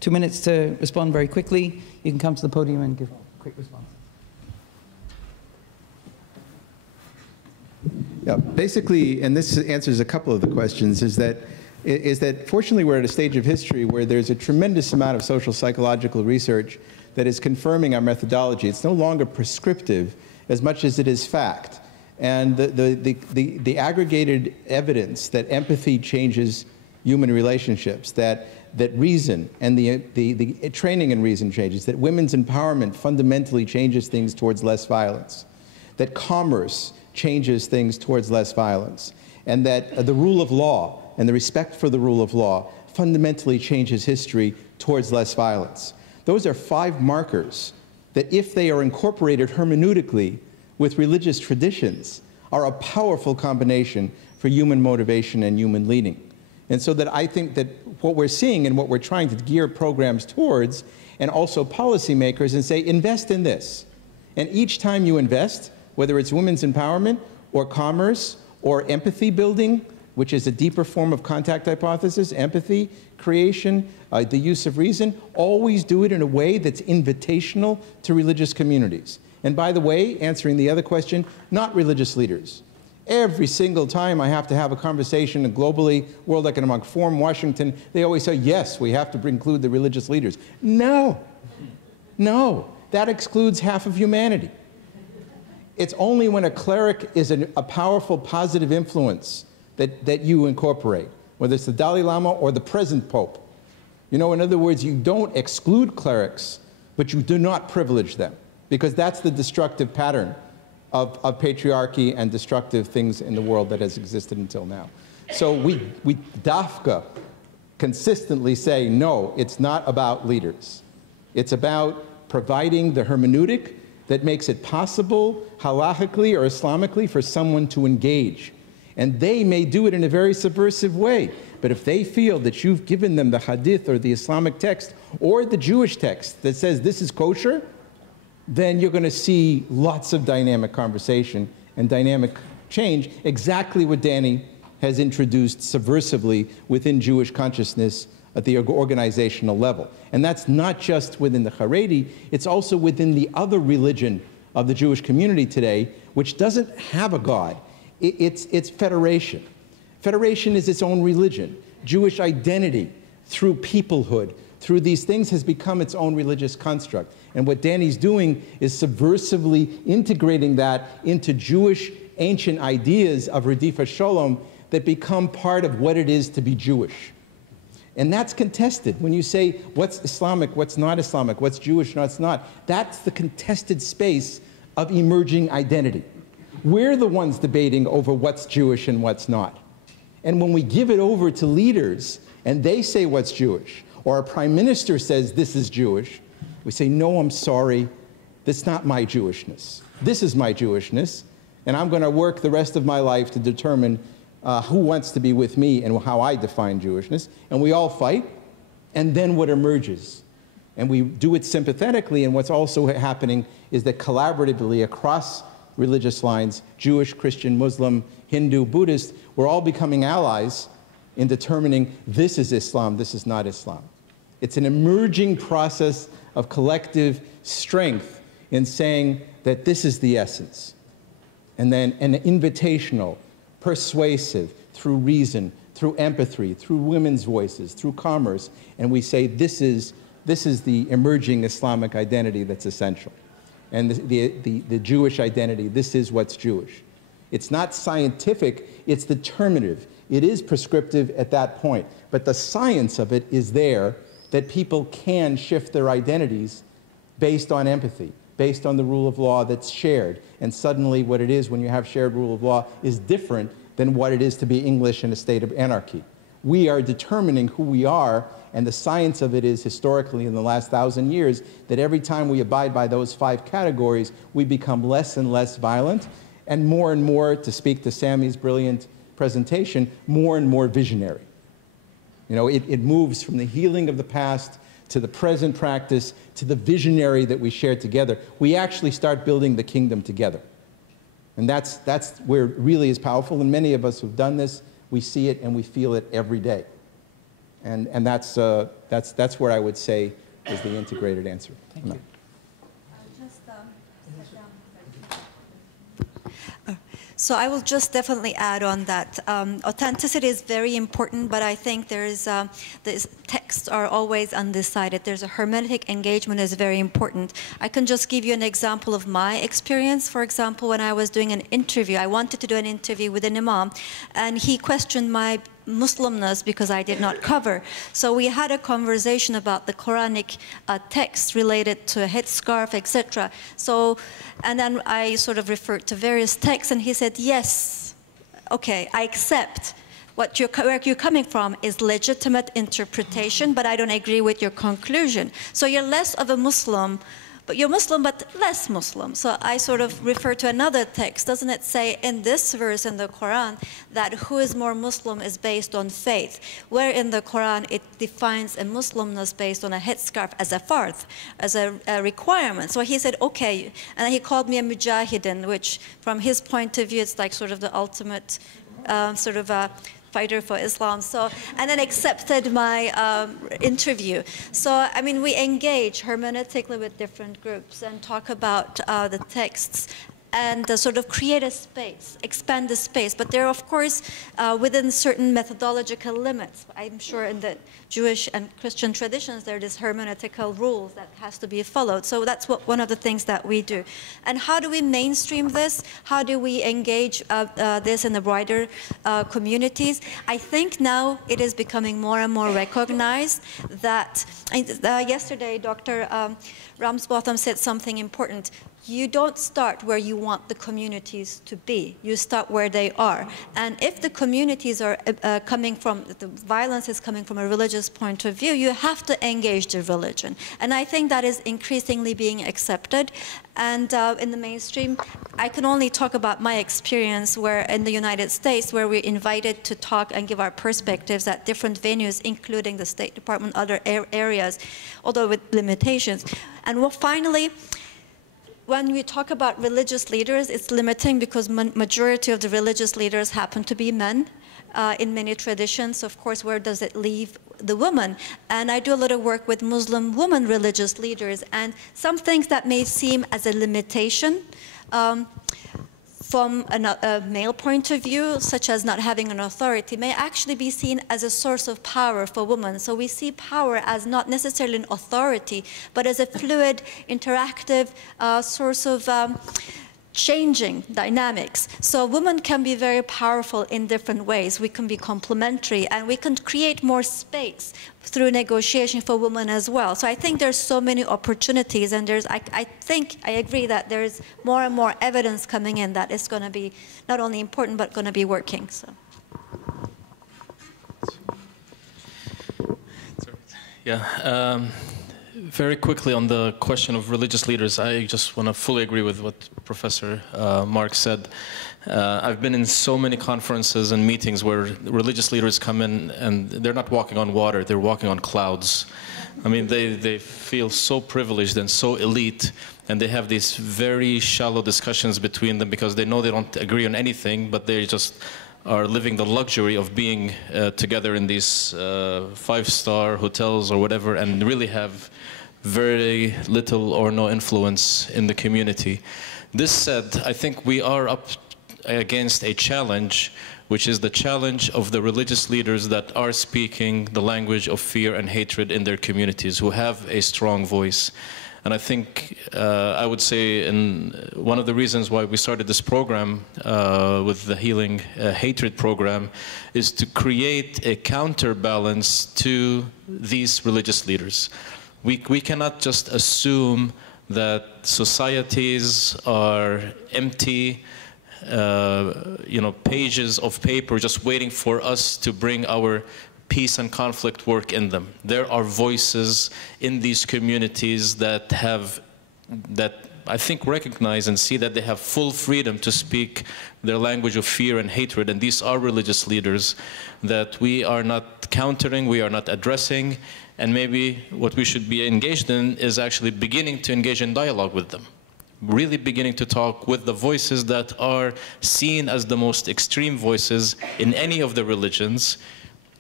2 minutes to respond very quickly. You can come to the podium and give a quick response. Yeah, basically, and this answers a couple of the questions, is that fortunately we're at a stage of history where there's a tremendous amount of social psychological research that is confirming our methodology. It's no longer prescriptive as much as it is fact. And the aggregated evidence that empathy changes human relationships, that reason and the training in reason changes, that women's empowerment fundamentally changes things towards less violence, that commerce changes things towards less violence, and that the rule of law and the respect for the rule of law fundamentally changes history towards less violence. Those are 5 markers that, if they are incorporated hermeneutically with religious traditions, are a powerful combination for human motivation and human leading. And so that I think that what we're seeing and what we're trying to gear programs towards, and also policymakers, and say, invest in this. And each time you invest, whether it's women's empowerment or commerce or empathy building, which is a deeper form of contact hypothesis, empathy, creation, the use of reason, always do it in a way that's invitational to religious communities. And by the way, answering the other question, not religious leaders. Every single time I have to have a conversation globally, World Economic Forum, Washington, they always say, yes, we have to include the religious leaders. No, no, that excludes half of humanity. It's only when a cleric is a powerful, positive influence that you incorporate, whether it's the Dalai Lama or the present Pope. You know, in other words, you don't exclude clerics, but you do not privilege them, because that's the destructive pattern of patriarchy and destructive things in the world that has existed until now. So we dafka consistently say, no, it's not about leaders. It's about providing the hermeneutic that makes it possible, halachically or Islamically, for someone to engage. And they may do it in a very subversive way. But if they feel that you've given them the hadith or the Islamic text or the Jewish text that says this is kosher, then you're going to see lots of dynamic conversation and dynamic change, exactly what Danny has introduced subversively within Jewish consciousness at the organizational level. And that's not just within the Haredi, it's also within the other religion of the Jewish community today, which doesn't have a God. It's federation. Federation is its own religion. Jewish identity through peoplehood, through these things, has become its own religious construct. And what Danny's doing is subversively integrating that into Jewish ancient ideas of Redifa Shalom that become part of what it is to be Jewish. And that's contested. When you say what's Islamic, what's not Islamic, what's Jewish, what's not, that's the contested space of emerging identity. We're the ones debating over what's Jewish and what's not. And when we give it over to leaders and they say what's Jewish, or a prime minister says this is Jewish, we say, no, I'm sorry, that's not my Jewishness. This is my Jewishness, and I'm going to work the rest of my life to determine who wants to be with me and how I define Jewishness. And we all fight, and then what emerges? And we do it sympathetically, and what's also happening is that collaboratively across religious lines, Jewish, Christian, Muslim, Hindu, Buddhist, we're all becoming allies in determining this is Islam, this is not Islam. It's an emerging process of collective strength in saying that this is the essence. And then an invitational, persuasive, through reason, through empathy, through women's voices, through commerce, and we say this is the emerging Islamic identity that's essential. And the Jewish identity, this is what's Jewish. It's not scientific, it's determinative. It is prescriptive at that point. But the science of it is there, that people can shift their identities based on empathy, based on the rule of law that's shared. And suddenly what it is when you have shared rule of law is different than what it is to be English in a state of anarchy. We are determining who we are, and the science of it is historically in the last 1,000 years that every time we abide by those 5 categories, we become less and less violent, and more, to speak to Sami's brilliant presentation, more and more visionary. You know, it moves from the healing of the past to the present practice to the visionary that we share together. We actually start building the kingdom together. And that's where it really is powerful, and many of us who've done this, we see it and we feel it every day. And that's where I would say is the integrated answer. Thank you. So I will just definitely add on that authenticity is very important, but I think there's the texts are always undecided. There's a hermeneutic engagement is very important. I can just give you an example of my experience. For example, when I was doing an interview, I wanted to do an interview with an imam, and he questioned my Muslimness because I did not cover. So we had a conversation about the Quranic text related to a headscarf, etc. So, and then I sort of referred to various texts, and he said, yes, okay, I accept where you're coming from is legitimate interpretation, but I don't agree with your conclusion. So you're less of a Muslim, but you're Muslim, but less Muslim. So I sort of refer to another text. Doesn't it say in this verse in the Quran that who is more Muslim is based on faith, where in the Quran it defines a Muslimness based on a headscarf as a fard, as a requirement. So he said, okay, and he called me a mujahidin, which from his point of view, it's like sort of the ultimate sort of fighter for Islam. So, and then accepted my interview. So, I mean, we engage hermeneutically with different groups and talk about the texts and sort of create a space, expand the space. But there are, of course, within certain methodological limits. I'm sure in the Jewish and Christian traditions, there is hermeneutical rules that has to be followed. So that's one of the things that we do. And how do we mainstream this? How do we engage this in the wider communities? I think now it is becoming more and more recognized that, yesterday Dr. Ramsbotham said something important. You don't start where you want the communities to be. You start where they are. And if the communities are coming from, the violence is coming from a religious point of view, you have to engage the religion. And I think that is increasingly being accepted. And in the mainstream, I can only talk about my experience where in the United States, where we're invited to talk and give our perspectives at different venues, including the State Department, other areas, although with limitations. And finally, when we talk about religious leaders, it's limiting because majority of the religious leaders happen to be men in many traditions. Of course, where does it leave the woman? And I do a lot of work with Muslim women religious leaders, and some things that may seem as a limitation from a male point of view, such as not having an authority, may actually be seen as a source of power for women. So we see power as not necessarily an authority, but as a fluid, interactive source of changing dynamics. So women can be very powerful in different ways. We can be complementary, and we can create more space through negotiation for women as well. So I think there's so many opportunities, and I agree that there's more and more evidence coming in that it's going to be not only important, but going to be working. So. Yeah. Very quickly on the question of religious leaders, I just want to fully agree with what Professor Marc said. I've been in so many conferences and meetings where religious leaders come in and they're not walking on water, they're walking on clouds. I mean, they feel so privileged and so elite, and they have these very shallow discussions between them because they know they don't agree on anything, but they just are living the luxury of being together in these five-star hotels or whatever, and really have very little or no influence in the community. This said, I think we are up against a challenge, which is the challenge of the religious leaders that are speaking the language of fear and hatred in their communities, who have a strong voice. And I think I would say one of the reasons why we started this program with the Healing Hatred program is to create a counterbalance to these religious leaders. We cannot just assume that societies are empty, pages of paper just waiting for us to bring our peace and conflict work in them. There are voices in these communities that I think recognize and see that they have full freedom to speak their language of fear and hatred, and these are religious leaders that we are not countering, we are not addressing, and maybe what we should be engaged in is actually beginning to engage in dialogue with them. Really beginning to talk with the voices that are seen as the most extreme voices in any of the religions,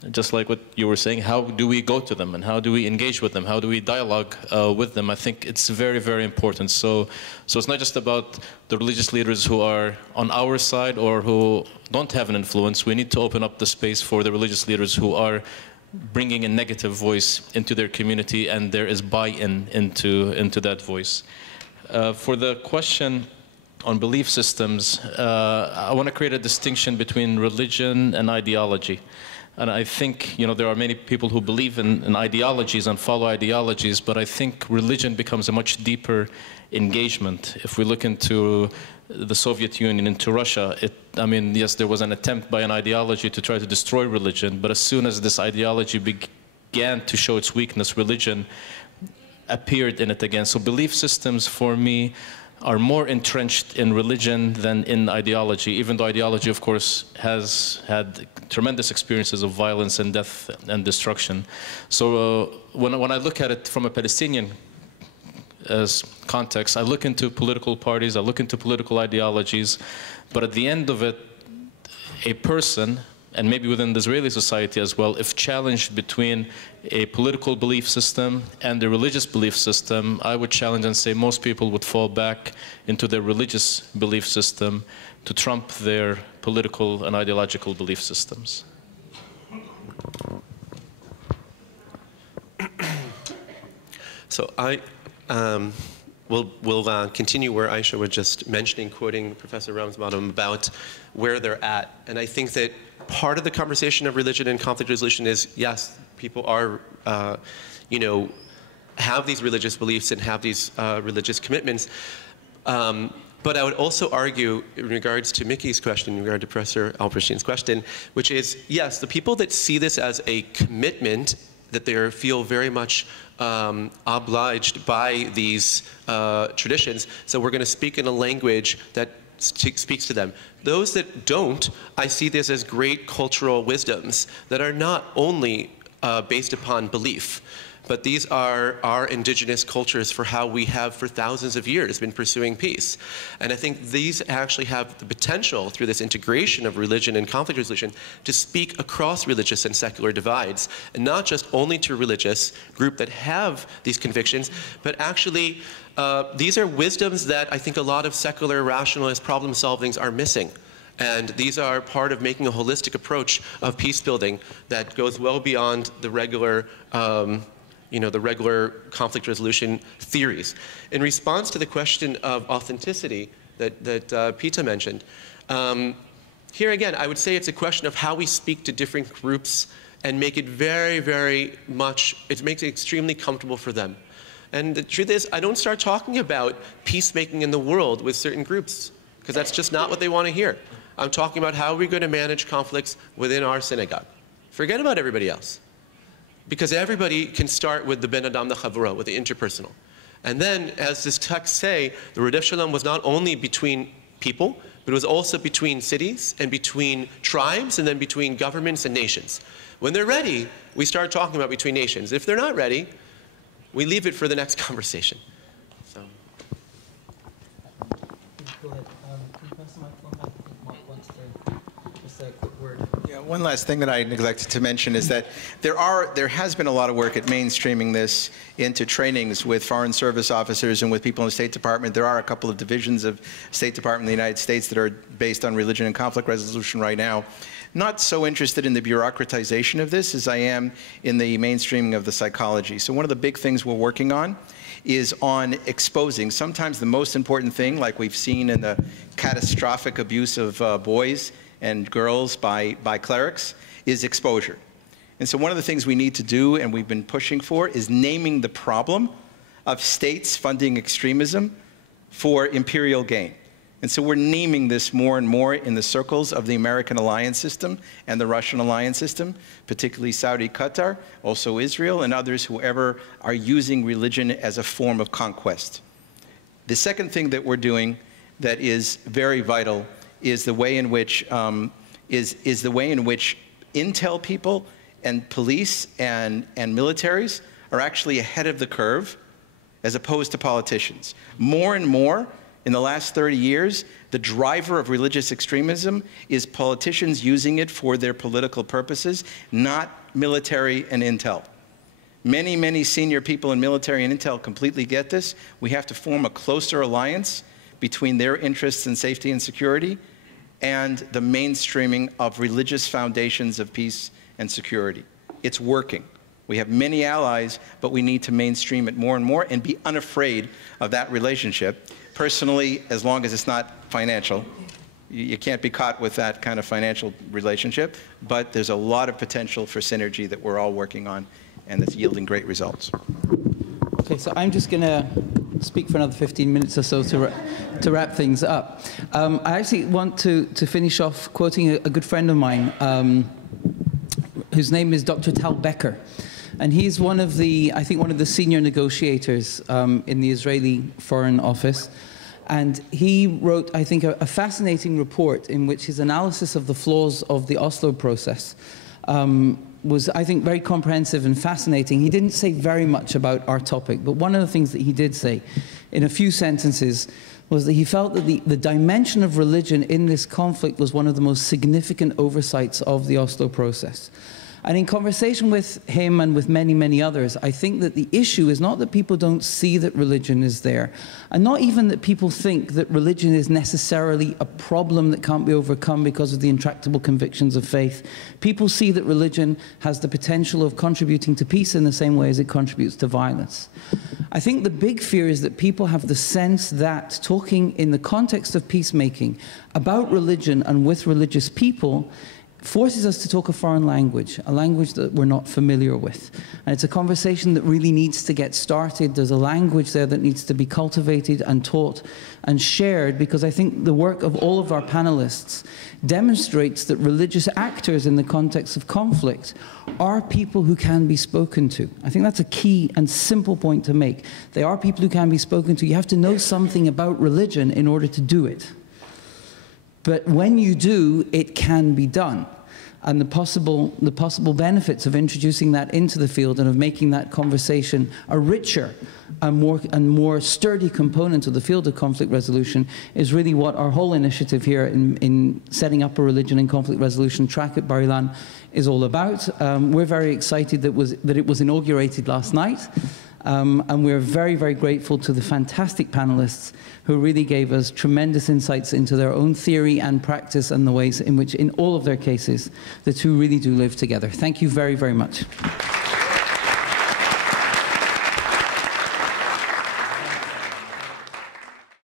just like what you were saying, how do we go to them and how do we engage with them? How do we dialogue with them? I think it's very, very important. So it's not just about the religious leaders who are on our side or who don't have an influence. We need to open up the space for the religious leaders who are bringing a negative voice into their community, and there is buy-in into that voice. For the question on belief systems, I want to create a distinction between religion and ideology. And I think, there are many people who believe in ideologies and follow ideologies, but I think religion becomes a much deeper engagement. If we look into the Soviet Union, into Russia, yes, there was an attempt by an ideology to try to destroy religion, but as soon as this ideology began to show its weakness, religion appeared in it again. So belief systems, for me, are more entrenched in religion than in ideology, even though ideology, of course, has had tremendous experiences of violence and death and destruction. So when I look at it from a Palestinian context, I look into political parties, I look into political ideologies, but at the end of it, a person, and maybe within the Israeli society as well, if challenged between a political belief system and a religious belief system, I would challenge and say most people would fall back into their religious belief system to trump their political and ideological belief systems. So we'll continue where Ayse was just mentioning, quoting Professor Ramsbottom about where they're at. And I think that part of the conversation of religion and conflict resolution is, yes, people are, have these religious beliefs and have these religious commitments. But I would also argue, in regards to Mickey's question, in regard to Professor Alperstein's question, which is, yes, the people that see this as a commitment, that they feel very much obliged by these traditions, so we're going to speak in a language that speaks to them. Those that don't, I see this as great cultural wisdoms that are not only based upon belief, but these are our indigenous cultures for how we have for thousands of years been pursuing peace. And I think these actually have the potential, through this integration of religion and conflict resolution, to speak across religious and secular divides, and not just only to a religious group that have these convictions, but actually these are wisdoms that I think a lot of secular rationalist problem solvings are missing. And these are part of making a holistic approach of peace building that goes well beyond the regular the regular conflict resolution theories. In response to the question of authenticity that Pita mentioned, here again, I would say it's a question of how we speak to different groups and make it very, very much, it makes it extremely comfortable for them. And the truth is, I don't start talking about peacemaking in the world with certain groups, because that's just not what they want to hear. I'm talking about how we're going to manage conflicts within our synagogue. Forget about everybody else. Because everybody can start with the Ben Adam, the Chavura, with the interpersonal. And then, as this text say, the Rodef Shalom was not only between people, but it was also between cities and between tribes and then between governments and nations. When they're ready, we start talking about between nations. If they're not ready, we leave it for the next conversation. So. Go ahead. Can you pass the microphone back? I think Marc wants to just say a quick word. Yeah, one last thing that I neglected to mention is that there has been a lot of work at mainstreaming this into trainings with Foreign Service officers and with people in the State Department. There are a couple of divisions of State Department in the United States that are based on religion and conflict resolution right now. Not so interested in the bureaucratization of this as I am in the mainstreaming of the psychology. So one of the big things we're working on is on exposing sometimes the most important thing, like we've seen in the catastrophic abuse of boys and girls by clerics, is exposure. And so one of the things we need to do, and we've been pushing for, is naming the problem of states funding extremism for imperial gain. And so we're naming this more and more in the circles of the American alliance system and the Russian alliance system, particularly Saudi, Qatar, also Israel, and others, whoever are using religion as a form of conquest. The second thing that we're doing that is very vital is the way in which intel people and police and militaries are actually ahead of the curve as opposed to politicians. More and more, In the last 30 years, the driver of religious extremism is politicians using it for their political purposes, not military and intel. Many, many senior people in military and intel completely get this. We have to form a closer alliance between their interests in safety and security and the mainstreaming of religious foundations of peace and security. It's working. We have many allies, but we need to mainstream it more and more and be unafraid of that relationship. Personally, as long as it's not financial, you can't be caught with that kind of financial relationship, but there's a lot of potential for synergy that we're all working on, and that's yielding great results. Okay, so I'm just going to speak for another 15 minutes or so to wrap things up. I actually want to finish off quoting a good friend of mine, whose name is Dr. Tal Becker. And he's one of the, I think, one of the senior negotiators in the Israeli Foreign Office. And he wrote, I think, a fascinating report in which his analysis of the flaws of the Oslo process was, I think, very comprehensive and fascinating. He didn't say very much about our topic, but one of the things that he did say in a few sentences was that he felt that the dimension of religion in this conflict was one of the most significant oversights of the Oslo process. And in conversation with him and with many, many others, I think that the issue is not that people don't see that religion is there, and not even that people think that religion is necessarily a problem that can't be overcome because of the intractable convictions of faith. People see that religion has the potential of contributing to peace in the same way as it contributes to violence. I think the big fear is that people have the sense that talking in the context of peacemaking about religion and with religious people forces us to talk a foreign language, a language that we're not familiar with. And it's a conversation that really needs to get started. There's a language there that needs to be cultivated and taught and shared, because I think the work of all of our panelists demonstrates that religious actors in the context of conflict are people who can be spoken to. I think that's a key and simple point to make. They are people who can be spoken to. You have to know something about religion in order to do it. But when you do, it can be done. And the possible benefits of introducing that into the field and of making that conversation a richer and more sturdy component of the field of conflict resolution is really what our whole initiative here in setting up a religion and conflict resolution track at Bar-Ilan is all about. We're very excited that it was inaugurated last night. And we're very, very grateful to the fantastic panelists who really gave us tremendous insights into their own theory and practice and the ways in which, in all of their cases, the two really do live together. Thank you very, very much.